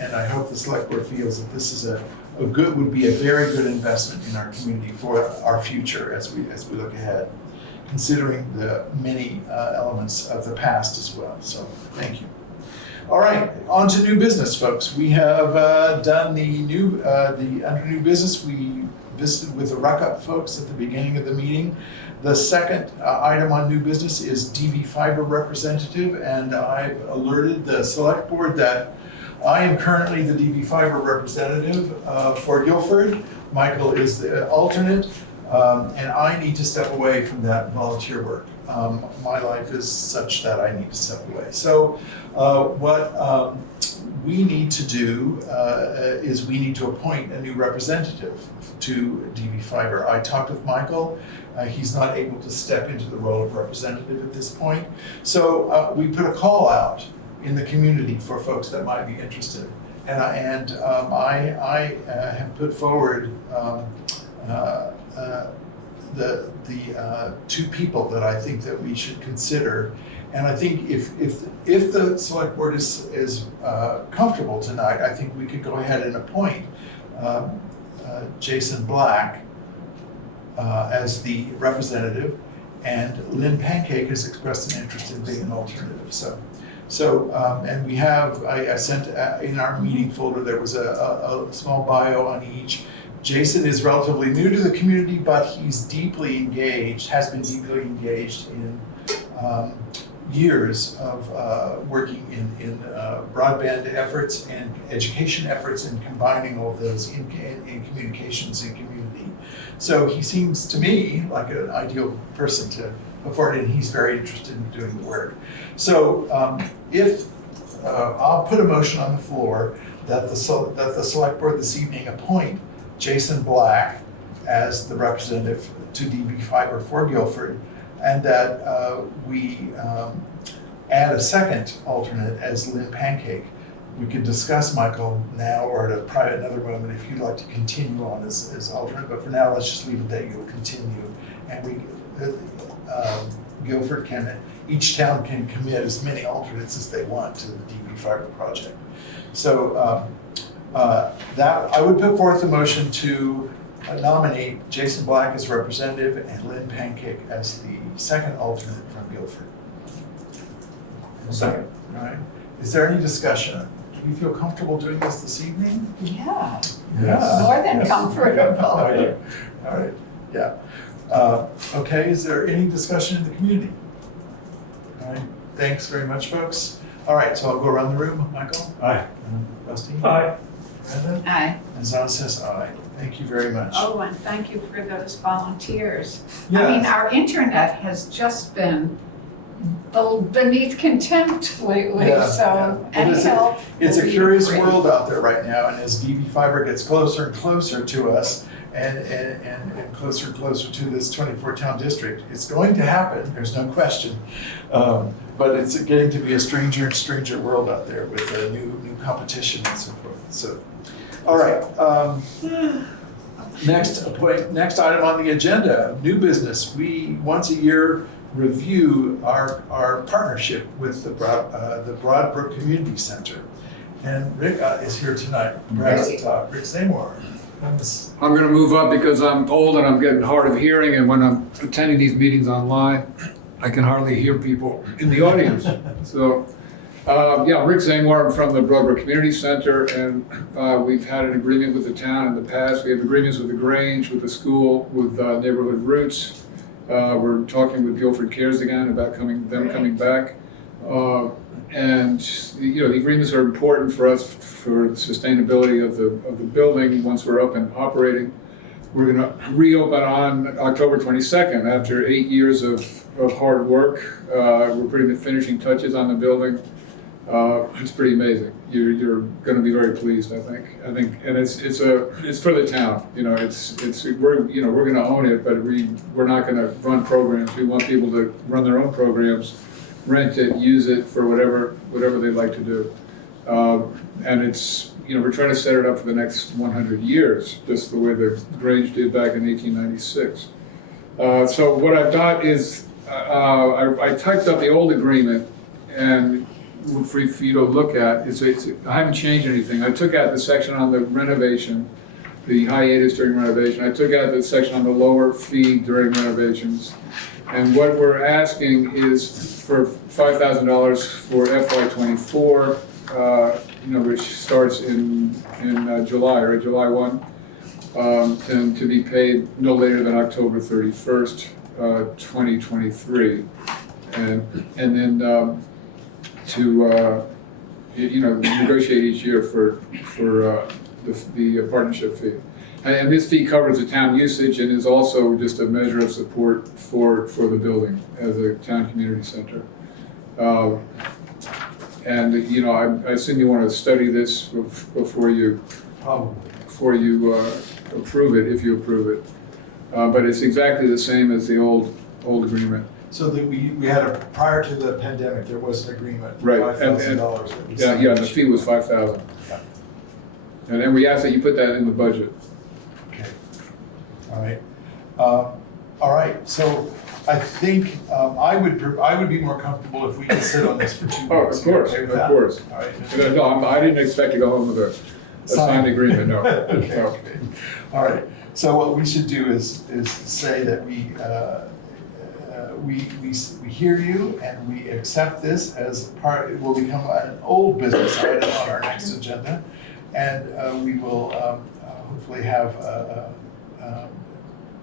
and I hope the Select Board feels that this is would be a very good investment in our community for our future as we look ahead, considering the many elements of the past as well. So thank you. All right, on to new business, folks. We have done under new business. We visited with the Ruck-Up folks at the beginning of the meeting. The second item on new business is DVFiber representative, and I've alerted the Select Board that I am currently the DVFiber representative for Guilford. Michael is the alternate, and I need to step away from that volunteer work. My life is such that I need to step away. So what we need to do is we need to appoint a new representative to DVFiber. I talked with Michael. He's not able to step into the role of representative at this point. So we put a call out in the community for folks that might be interested. And I have put forward the 2 people that I think that we should consider. And I think if the Select Board is comfortable tonight, I think we could go ahead and appoint Jason Black as the representative, and Lynn Pancake has expressed an interest in being an alternative. So and we have, I sent in our meeting folder, there was a small bio on each. Jason is relatively new to the community, but he's deeply engaged, has been deeply engaged in years of working in broadband efforts and education efforts, and combining all of those in communications and community. So he seems to me like an ideal person to afford it, and he's very interested in doing the work. So if I'll put a motion on the floor that the Select Board this evening appoint Jason Black as the representative to DVFiber for Guilford, and that we add a second alternate as Lynn Pancake. We can discuss Michael now or at another moment if you'd like to continue on as alternate, but for now, let's just leave it that you'll continue. And Guilford each town can commit as many alternates as they want to the DVFiber project. So I would put forth a motion to nominate Jason Black as representative and Lynn Pancake as the second alternate from Guilford. Second. All right. Is there any discussion? Do you feel comfortable doing this evening? Yeah, Yeah. more than Yes. comfortable. All right, yeah. Okay, is there any discussion in the community? All right, thanks very much, folks. All right, so I'll go around the room. Michael? Aye. Rusty? Aye. Brenda? Aye. And Zana says aye. Thank you very much. Oh, and thank you for those volunteers. I mean, Yeah, our internet has just been beneath contempt lately, Yeah, yeah. so Well, any help. it's a will be curious great. world out there right now, and as DVFiber gets closer and closer to us, and closer and closer to this 24 town district, it's going to happen, there's no question. But it's getting to be a stranger and stranger world out there with new competition and so forth. So, all right. Next item on the agenda, new business. We once a year review our partnership with the Brattleboro Community Center. And Rick is here tonight. Rick Seymour. I'm going to move up because I'm old and I'm getting hard of hearing, and when I'm attending these meetings online, I can hardly hear people in the audience. So, yeah, Rick Seymour, I'm from the Brattleboro Community Center, and we've had an agreement with the town in the past. We have agreements with the Grange, with the school, with Neighborhood Roots. We're talking with Guilford Cares again about them coming back. And you know, the agreements are important for us for the sustainability of the building once we're up and operating. We're going to reopen on October 22nd after 8 years of hard work. We're putting the finishing touches on the building. It's pretty amazing. You're going to be very pleased, I think, and it's for the town. You know, we're going to own it, but we're not going to run programs. We want people to run their own programs, rent it, use it for whatever they'd like to do. And we're trying to set it up for the next 100 years, just the way the Grange did back in 1896. So what I've got is, I typed up the old agreement, and for you to look at, I haven't changed anything. I took out the section on the renovation, the hiatus during renovation. I took out the section on the lower fee during renovations. And what we're asking is for $5,000 for FY24, which starts in July, or July 1, and to be paid no later than October 31st, 2023, and then to negotiate each year for the partnership fee. And this fee covers the town usage and is also just a measure of support for the building as a town community center. And I assume you want to study this before you approve it, if you approve it. But it's exactly the same as the old agreement. So that we had prior to the pandemic, there was an agreement for Right. $5,000. Yeah, and the fee was $5,000. Yeah. And then we ask that you put that in the budget. Okay. All right. So I think I would be more comfortable if we could sit on this for 2 weeks. Oh, of course, Okay with of that? course. All right. No, I didn't expect to go home with a signed agreement, no. Okay. No. Okay. All right. So what we should do is say that we hear you and we accept this as part. It will become an old business item on our next agenda, and we will hopefully have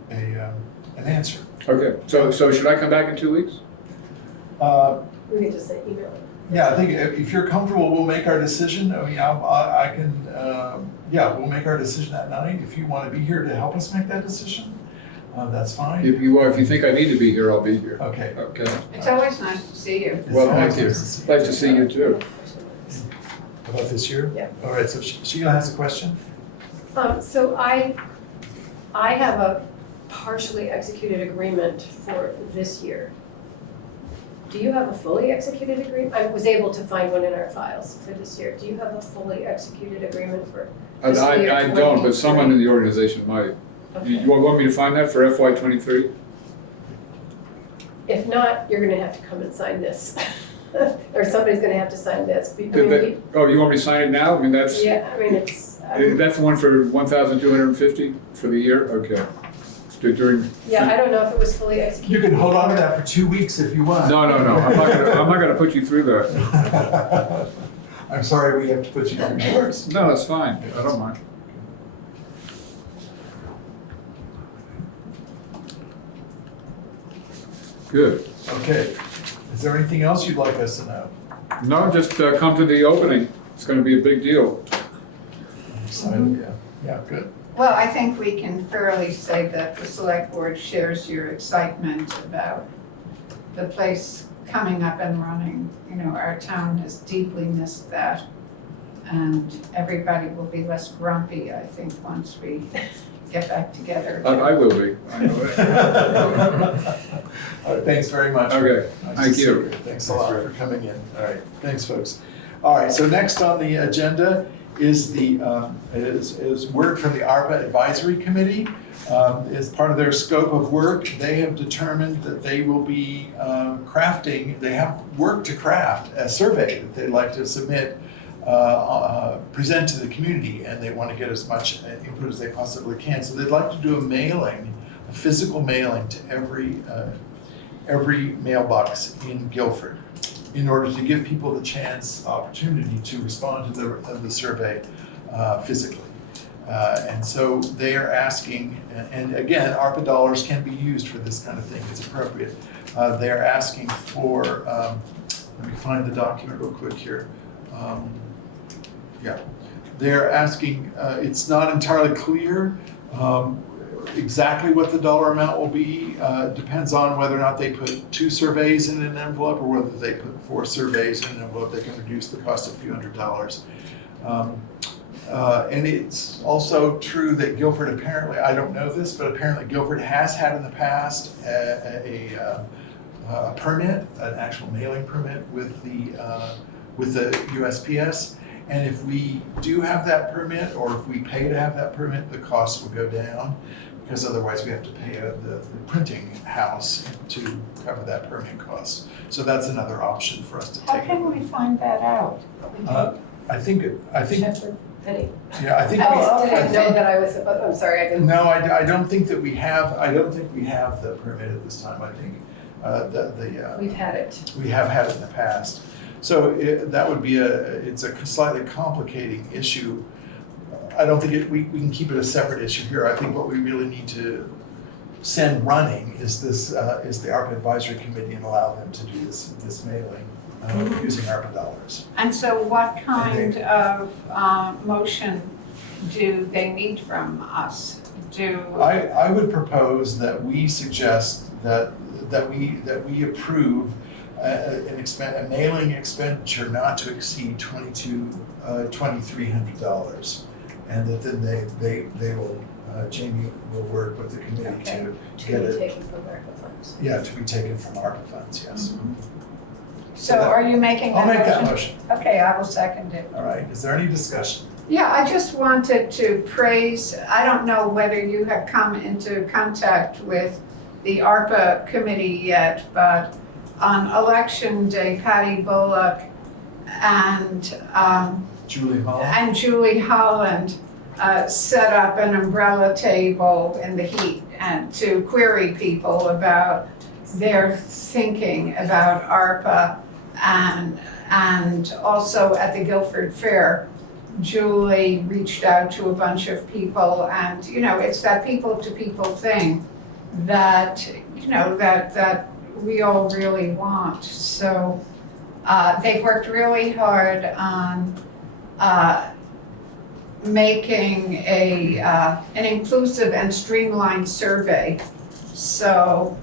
an answer. Okay, so should I come back in 2 weeks? We could just say email it. Yeah, I think if you're comfortable, we'll make our decision. I mean, I can. We'll make our decision that night. If you want to be here to help us make that decision, that's fine. If you think I need to be here, I'll be here. Okay. Okay. It's always nice to see you. Well, thank you. Nice to see you too. About this year? Yeah. All right, so Sheila has a question? So I I have a partially executed agreement for this year. Do you have a fully executed agreement? I was able to find one in our files for this year. Do you have a fully executed agreement for I this year? I don't, but someone in the organization might. You want me to find that for FY '23? If not, you're gonna have to come and sign this. Or somebody's gonna have to sign this. I mean, Oh, you want me to sign it now? I mean, that's, yeah, I mean, it's, that's the one for 1,250 for the year? Okay. During, yeah, I don't know if it was fully You executed. can hold on to before. that for 2 weeks if you want. no, I'm not gonna put you through that. I'm sorry we have to put you through yours. No, that's fine, I don't mind. Good. Okay, is there anything else you'd like us to know? No, just come to the opening, it's gonna be a big deal. Yeah, good. Well, I think we can fairly say that the select board shares your excitement about the place coming up and running. You know, our town has deeply missed that. And everybody will be less grumpy, I think, once we get back together. I will be, I know that. All right, thanks very much. Okay, Nice thank to see you. Thanks a lot for coming in. All right, thanks, folks. All right, so next on the agenda is is word from the ARPA Advisory Committee. As part of their scope of work, they have determined that they will be they have work to craft a survey that they'd like to submit, present to the community, and they want to get as much input as they possibly can. So they'd like to do a physical mailing to every mailbox in Guilford, in order to give people the opportunity to respond to the survey physically. And so they are asking, and again, ARPA dollars can be used for this kind of thing, it's appropriate. They are asking for, let me find the document real quick here. Yeah, they're asking, it's not entirely clear exactly what the dollar amount will be. Depends on whether or not they put 2 surveys in an envelope or whether they put 4 surveys in an envelope. They can reduce the cost a few $100s. And it's also true that Guilford apparently, I don't know this, but apparently Guilford has had in the past a permit, an actual mailing permit with the USPS. And if we do have that permit, or if we pay to have that permit, the cost will go down, because otherwise we have to pay the printing house to cover that permit cost. So that's another option for us to take. How can we find that out? I think, Shepherd Petty. yeah, I think Oh, did I know that I was, I'm sorry, I didn't. no, I don't think that we have, the permit at this time. I think We've had it. we have had it in the past. So that would be it's a slightly complicating issue. I don't think we can keep it a separate issue here. I think what we really need to send running is the ARPA Advisory Committee and allow them to do this mailing using ARPA dollars. And so what kind of motion do they need from us? I would propose that we suggest that we approve a mailing expenditure not to exceed $2,300, and that then they will Jamie will work with the committee to get it. To be taken from ARPA funds. Yeah, to be taken from ARPA funds. Yes. So are you making that I'll motion? make that motion. Okay, I will second it. All right. Is there any discussion? Yeah, I just wanted to praise, I don't know whether you have come into contact with the ARPA committee yet, but on election day, Patty Bullock and Julie Holland set up an umbrella table in the heat and to query people about their thinking about ARPA, and also at the Guilford Fair, Julie reached out to a bunch of people, and it's that people to people thing that that we all really want. So they've worked really hard on making an inclusive and streamlined survey. So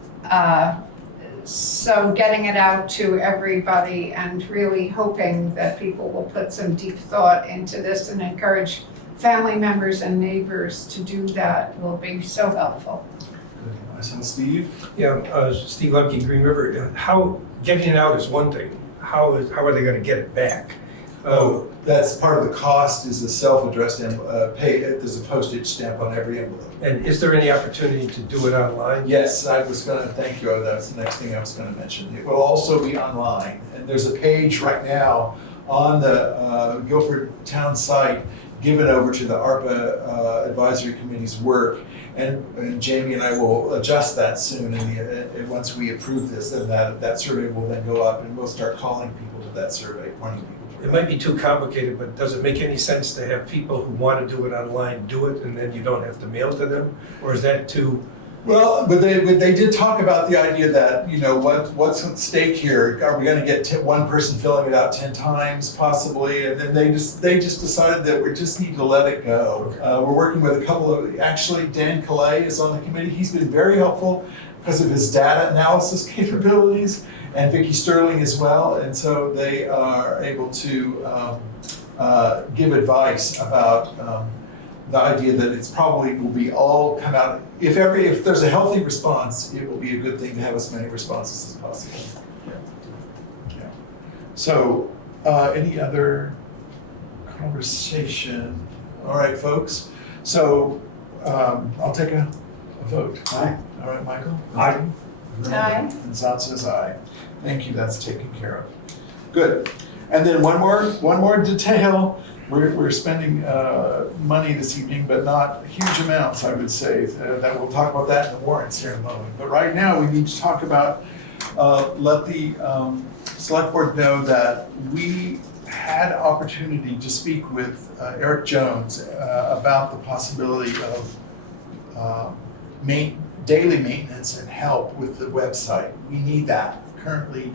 getting it out to everybody and really hoping that people will put some deep thought into this and encourage family members and neighbors to do that will be so helpful. I saw Steve. Yeah, Steve Lemke, Green River, how, getting it out is one thing, how are they gonna get it back? Oh, that's part of the cost is the self-addressed there's a postage stamp on every envelope. And is there any opportunity to do it online? Yes, I was gonna, thank you, that's the next thing I was gonna mention. It will also be online, and there's a page right now on the Guilford town site given over to the ARPA Advisory Committee's work, and Jamie and I will adjust that soon, and once we approve this, then that survey will then go up, and we'll start calling people to that survey, pointing people. It might be too complicated, but does it make any sense to have people who want to do it online do it, and then you don't have to mail to them? Or is that too? Well, but they did talk about the idea that, you know, what's at stake here? Are we gonna get one person filling it out 10 times possibly? And then they just decided that we just need to let it go. We're working with a couple of, actually Dan Calais is on the committee. He's been very helpful because of his data analysis capabilities, and Vicki Sterling as well. And so they are able to give advice about the idea that it's probably will be all come out. If there's a healthy response, it will be a good thing to have as many responses as possible. Yeah. So, any other conversation? All right, folks. So, I'll take a vote. Aye. All right, Michael? Aye. Aye. And Zan says aye. Thank you, that's taken care of. Good. And then one more detail. We're spending money this evening, but not huge amounts, I would say. That we'll talk about that in the warrants here in a moment. But right now, we need to talk about, let the select board know that we had opportunity to speak with Eric Jones about the possibility of daily maintenance and help with the website. We need that currently.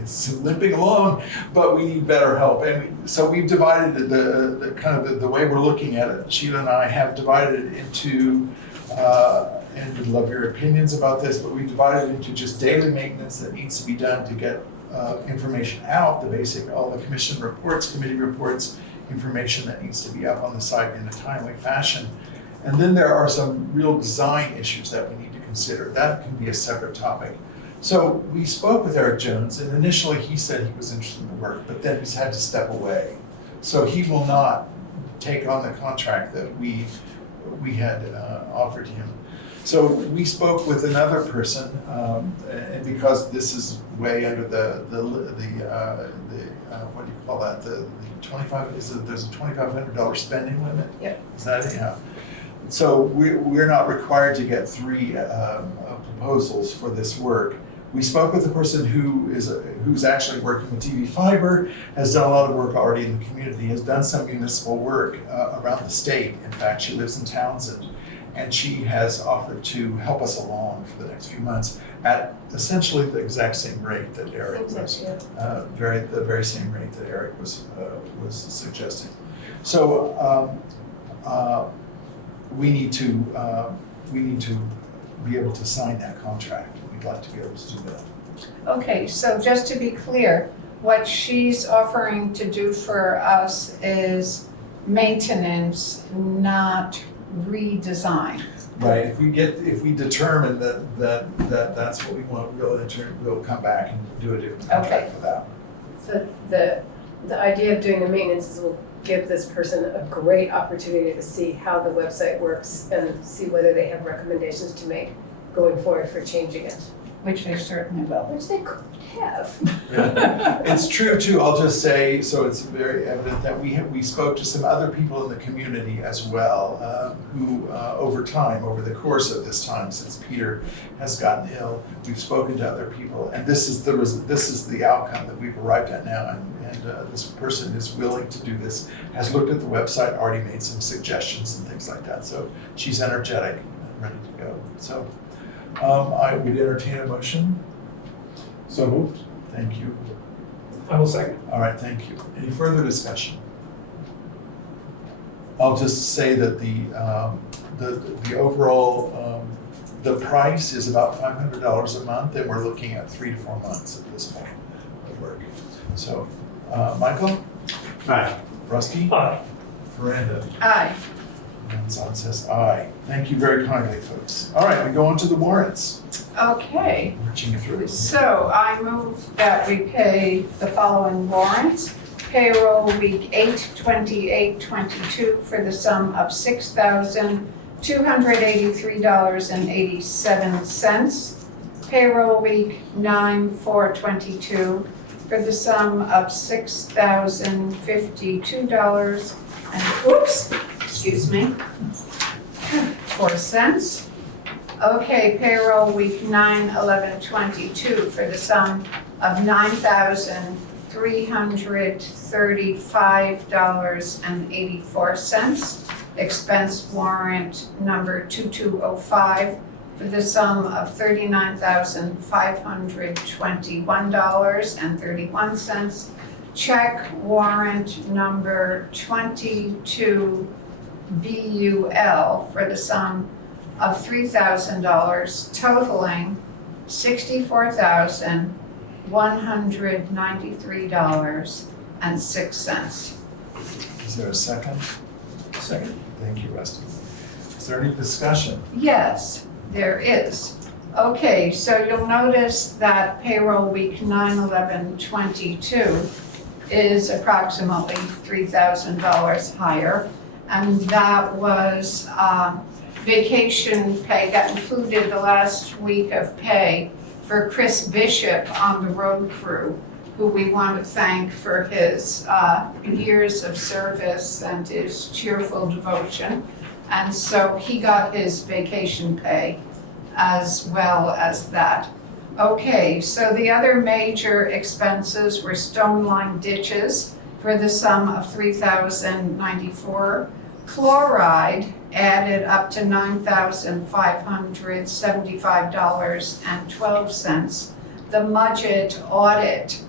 It's limping along, but we need better help. And so we've divided the kind of the way we're looking at it. Sheila and I have divided it into, and would love your opinions about this, but we divided it into just daily maintenance that needs to be done to get information out, all the commission reports, committee reports, information that needs to be up on the site in a timely fashion. And then there are some real design issues that we need to consider. That can be a separate topic. So we spoke with Eric Jones, and initially he said he was interested in the work, but then he's had to step away. So he will not take on the contract that we had offered him. So we spoke with another person, and because this is way under the what do you call that? The 25 there's a $2,500 spending limit. Yep. Is that it? Yeah. So we're not required to get 3 proposals for this work. We spoke with the person who's actually working with DVFiber, has done a lot of work already in the community, has done some municipal work around the state. In fact, she lives in Townsend, and she has offered to help us along for the next few months at essentially the exact same rate that Eric was, the very same rate that Eric was suggesting. So we need to be able to sign that contract. We'd like to be able to do that. Okay, so just to be clear, what she's offering to do for us is maintenance, not redesign. Right, if we determine that's what we want, we'll come back and do a different contract for that. So the idea of doing the maintenance is we'll give this person a great opportunity to see how the website works and see whether they have recommendations to make going forward for changing it. Which they certainly will. Which they could have. Yeah. It's true too, I'll just say, so it's very evident that we spoke to some other people in the community as well, who over the course of this time, since Peter has gotten ill, we've spoken to other people, and this is the outcome that we've arrived at now, and this person is willing to do this, has looked at the website, already made some suggestions and things like that, so she's energetic and ready to go. So I would entertain a motion. So moved. Thank you. I will second. All right, thank you. Any further discussion? I'll just say that the overall, the price is about $500 a month, and we're looking at 3 to 4 months at this point of work. So, Michael? Aye. Rusty? Aye. Miranda. Aye. And Zan says aye. Thank you very kindly, folks. All right, we go on to the warrants. Okay, Marching through. so I move that we pay the following warrants. Payroll week 8/28/22 for the sum of $6,283.87. Payroll week 9/4/22 for the sum of $6,052 and, excuse me, 4 cents. Okay, payroll week 9/11/22 for the sum of $9,335.84. Expense warrant number 2205 for the sum of $39,521.31. Check warrant number 22 BUL for the sum of $3,000, totaling $64,193.06. Is there a second? Second. Thank you, Rusty. Is there any discussion? Yes, there is. Okay, so you'll notice that payroll week 9/11/22 is approximately $3,000 higher. And that was vacation pay got included the last week of pay for Chris Bishop on the road crew, who we want to thank for his years of service and his cheerful devotion. And so he got his vacation pay as well as that. Okay, so the other major expenses were stone line ditches for the sum of $3,094. Chloride added up to $9,575.12. The budget audit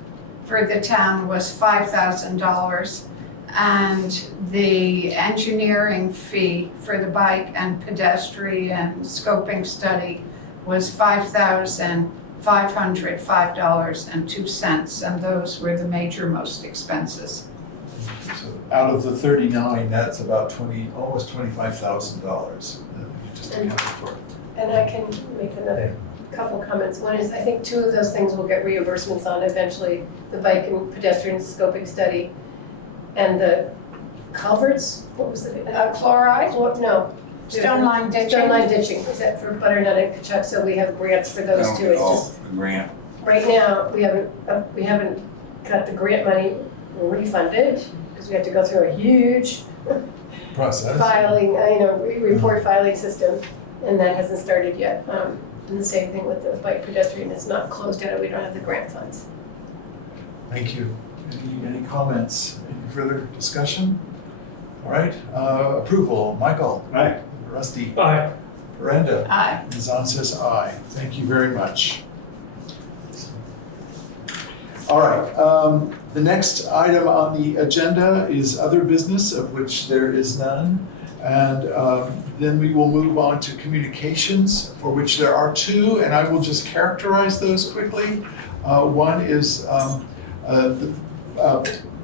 for the town was $5,000, and the engineering fee for the bike and pedestrian scoping study was $5,505.02, and those were the most expenses. So out of the 39, that's about almost $25,000 that we just accounted for. And I can make another couple comments. One is, I think 2 of those things will get reimbursements on eventually, the bike and pedestrian scoping study and the culverts, what was the? Chloride? What, no. Stone line ditching? Stone line ditching, is that for Butternut and Kachuk, so we have grants for those Don't two. get It's off just, the grant. right now, we haven't got the grant money refunded, because we have to go through a huge Process. filing, report filing system, and that hasn't started yet. And the same thing with the bike pedestrian, it's not closed yet, we don't have the grant funds. Thank you. Any comments? Any further discussion? All right, approval. Michael? Aye. Rusty? Aye. Miranda? Aye. And Zan says aye. Thank you very much. All right, the next item on the agenda is other business, of which there is none. And then we will move on to communications, for which there are 2, and I will just characterize those quickly. One is the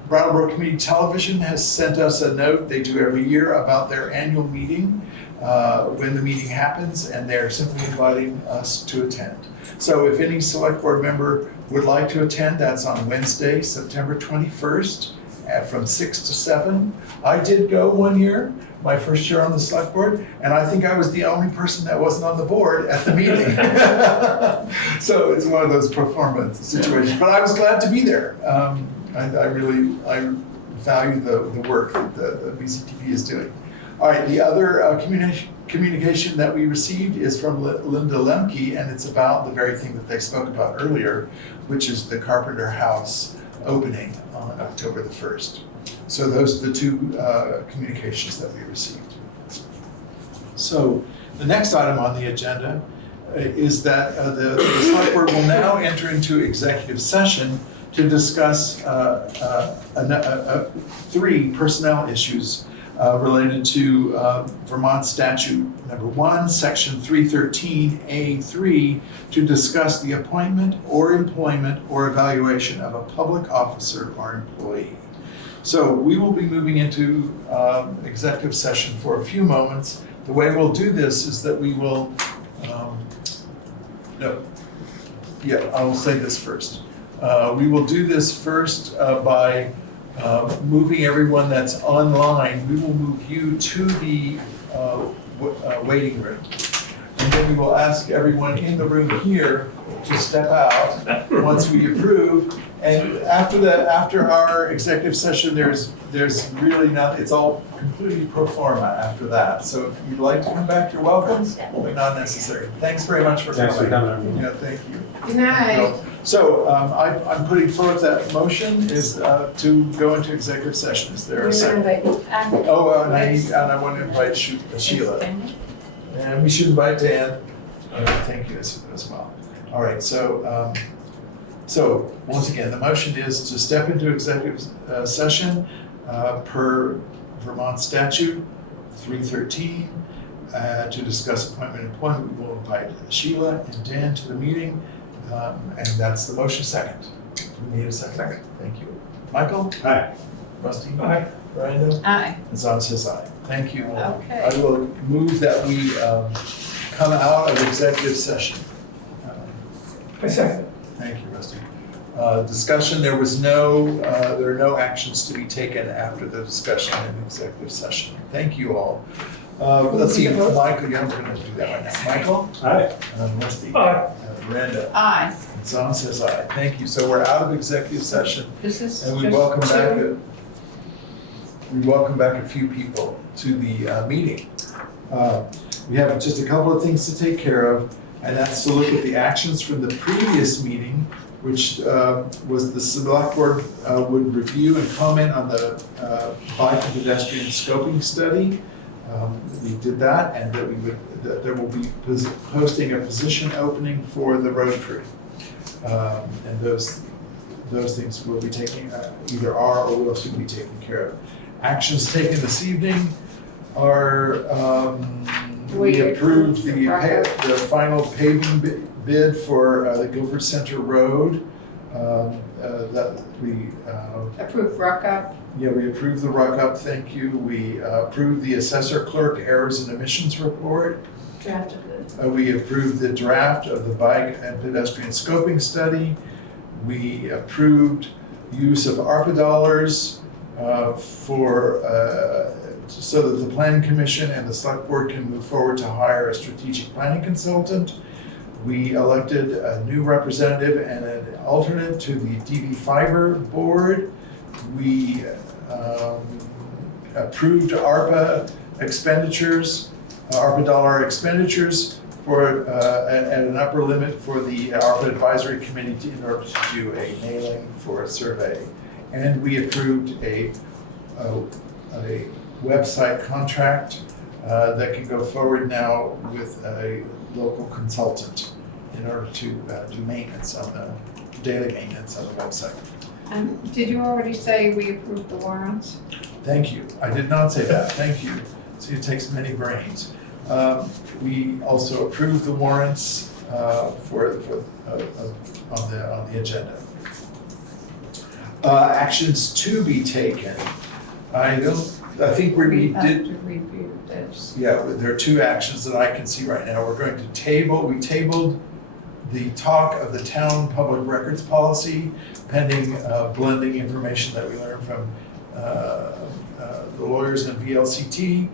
Brattleboro Community Television has sent us a note they do every year about their annual meeting, when the meeting happens, and they're simply inviting us to attend. So if any select board member would like to attend, that's on Wednesday, September 21st, from 6 to 7. I did go one year, my first year on the select board, and I think I was the only person that wasn't on the board at the meeting. So it's one of those performance situations, but I was glad to be there. I value the work that the BCTV is doing. All right, the other communication that we received is from Linda Lemke, and it's about the very thing that they spoke about earlier, which is the Carpenter House opening on October the 1st. So those are the 2 communications that we received. So the next item on the agenda is that the select board will now enter into executive session to discuss 3 personnel issues related to Vermont statute number 1, section 313A3, to discuss the appointment or employment or evaluation of a public officer or employee. So we will be moving into executive session for a few moments. The way we'll do this is that we will, I will say this first. We will do this first by moving everyone that's online. We will move you to the waiting room. And then we will ask everyone in the room here to step out once we approve. And after our executive session, there's really nothing, it's all completely pro forma after that. So if you'd like to come back, you're welcome, but not necessary. Thanks very much for coming. Thanks for coming. Yeah, thank you. Good night. So I'm putting forth that motion is to go into executive session. Is there a second? Oh, and I want to invite Sheila. And we should invite Dan. Thank you as well. All right, so once again, the motion is to step into executive session per Vermont statute 313 to discuss appointment and employment. We will invite Sheila and Dan to the meeting, and that's the motion. Second. We need a second. Thank you. Michael? Aye. Rusty? Aye. Miranda? Aye. And Zon says aye. Thank you. Okay. I will move that we come out of executive session. I second. Thank you, Rusty. Discussion, there are no actions to be taken after the discussion in executive session. Thank you all. Let's see, Michael, yeah, I'm going to do that right now. Michael? Aye. Rusty? Aye. Miranda? Aye. And Zon says aye. Thank you. So we're out of executive session, This is and we just welcome back a few people to the meeting. We have just a couple of things to take care of, and that's to look at the actions from the previous meeting, which was the Selectboard would review and comment on the bike and pedestrian scoping study. We did that, and that there will be posting a position opening for the road crew. And those things will be taken, either are or will soon be taken care of. Actions taken this evening are, we approved the final paving bid for the Guilford Center Road. That we approved Ruck-Up. Yeah, we approved the Ruck-Up, thank you. We approved the Assessor Clerk errors and omissions report. Drafted it. We approved the draft of the bike and pedestrian scoping study. We approved use of ARPA dollars so that the Planning Commission and the Select Board can move forward to hire a strategic planning consultant. We elected a new representative and an alternate to the DVFiber board. We approved ARPA expenditures, ARPA dollar expenditures for at an upper limit for the ARPA Advisory Committee in order to do a mailing for a survey. And we approved a website contract that can go forward now with a local consultant in order to do maintenance on the daily maintenance on the website. Did you already say we approved the warrants? Thank you. I did not say that. Thank you. See, it takes many brains. We also approved the warrants on the agenda. Actions to be taken. I think we have did. to review this. Yeah, there are two actions that I can see right now. We're going to we tabled the talk of the town public records policy pending blending information that we learned from the lawyers in VLCT.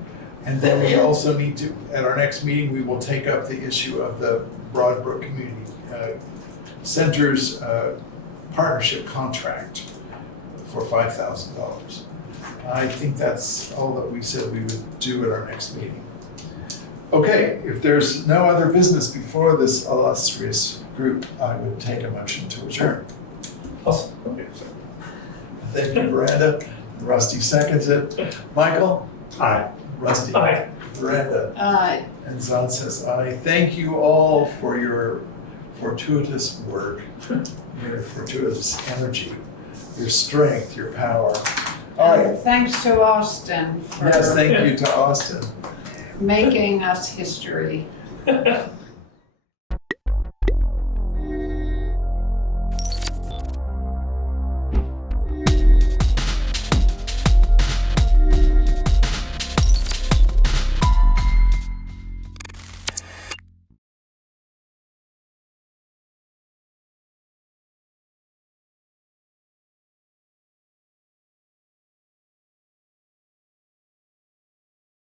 And then we also need to, at our next meeting, we will take up the issue of the Broadbrook Community Center's partnership contract for $5,000. I think that's all that we said we would do at our next meeting. Okay, if there's no other business before this illustrious group, I would take a motion to adjourn. Okay, Thank you, Miranda. Rusty seconds it. Michael? Aye. Rusty? Aye. Miranda? Aye. And Zon says aye. Thank you all for your fortuitous work, your fortuitous energy, your strength, your power. All right. Thanks to Austin for Yes, thank you to Austin. making us history.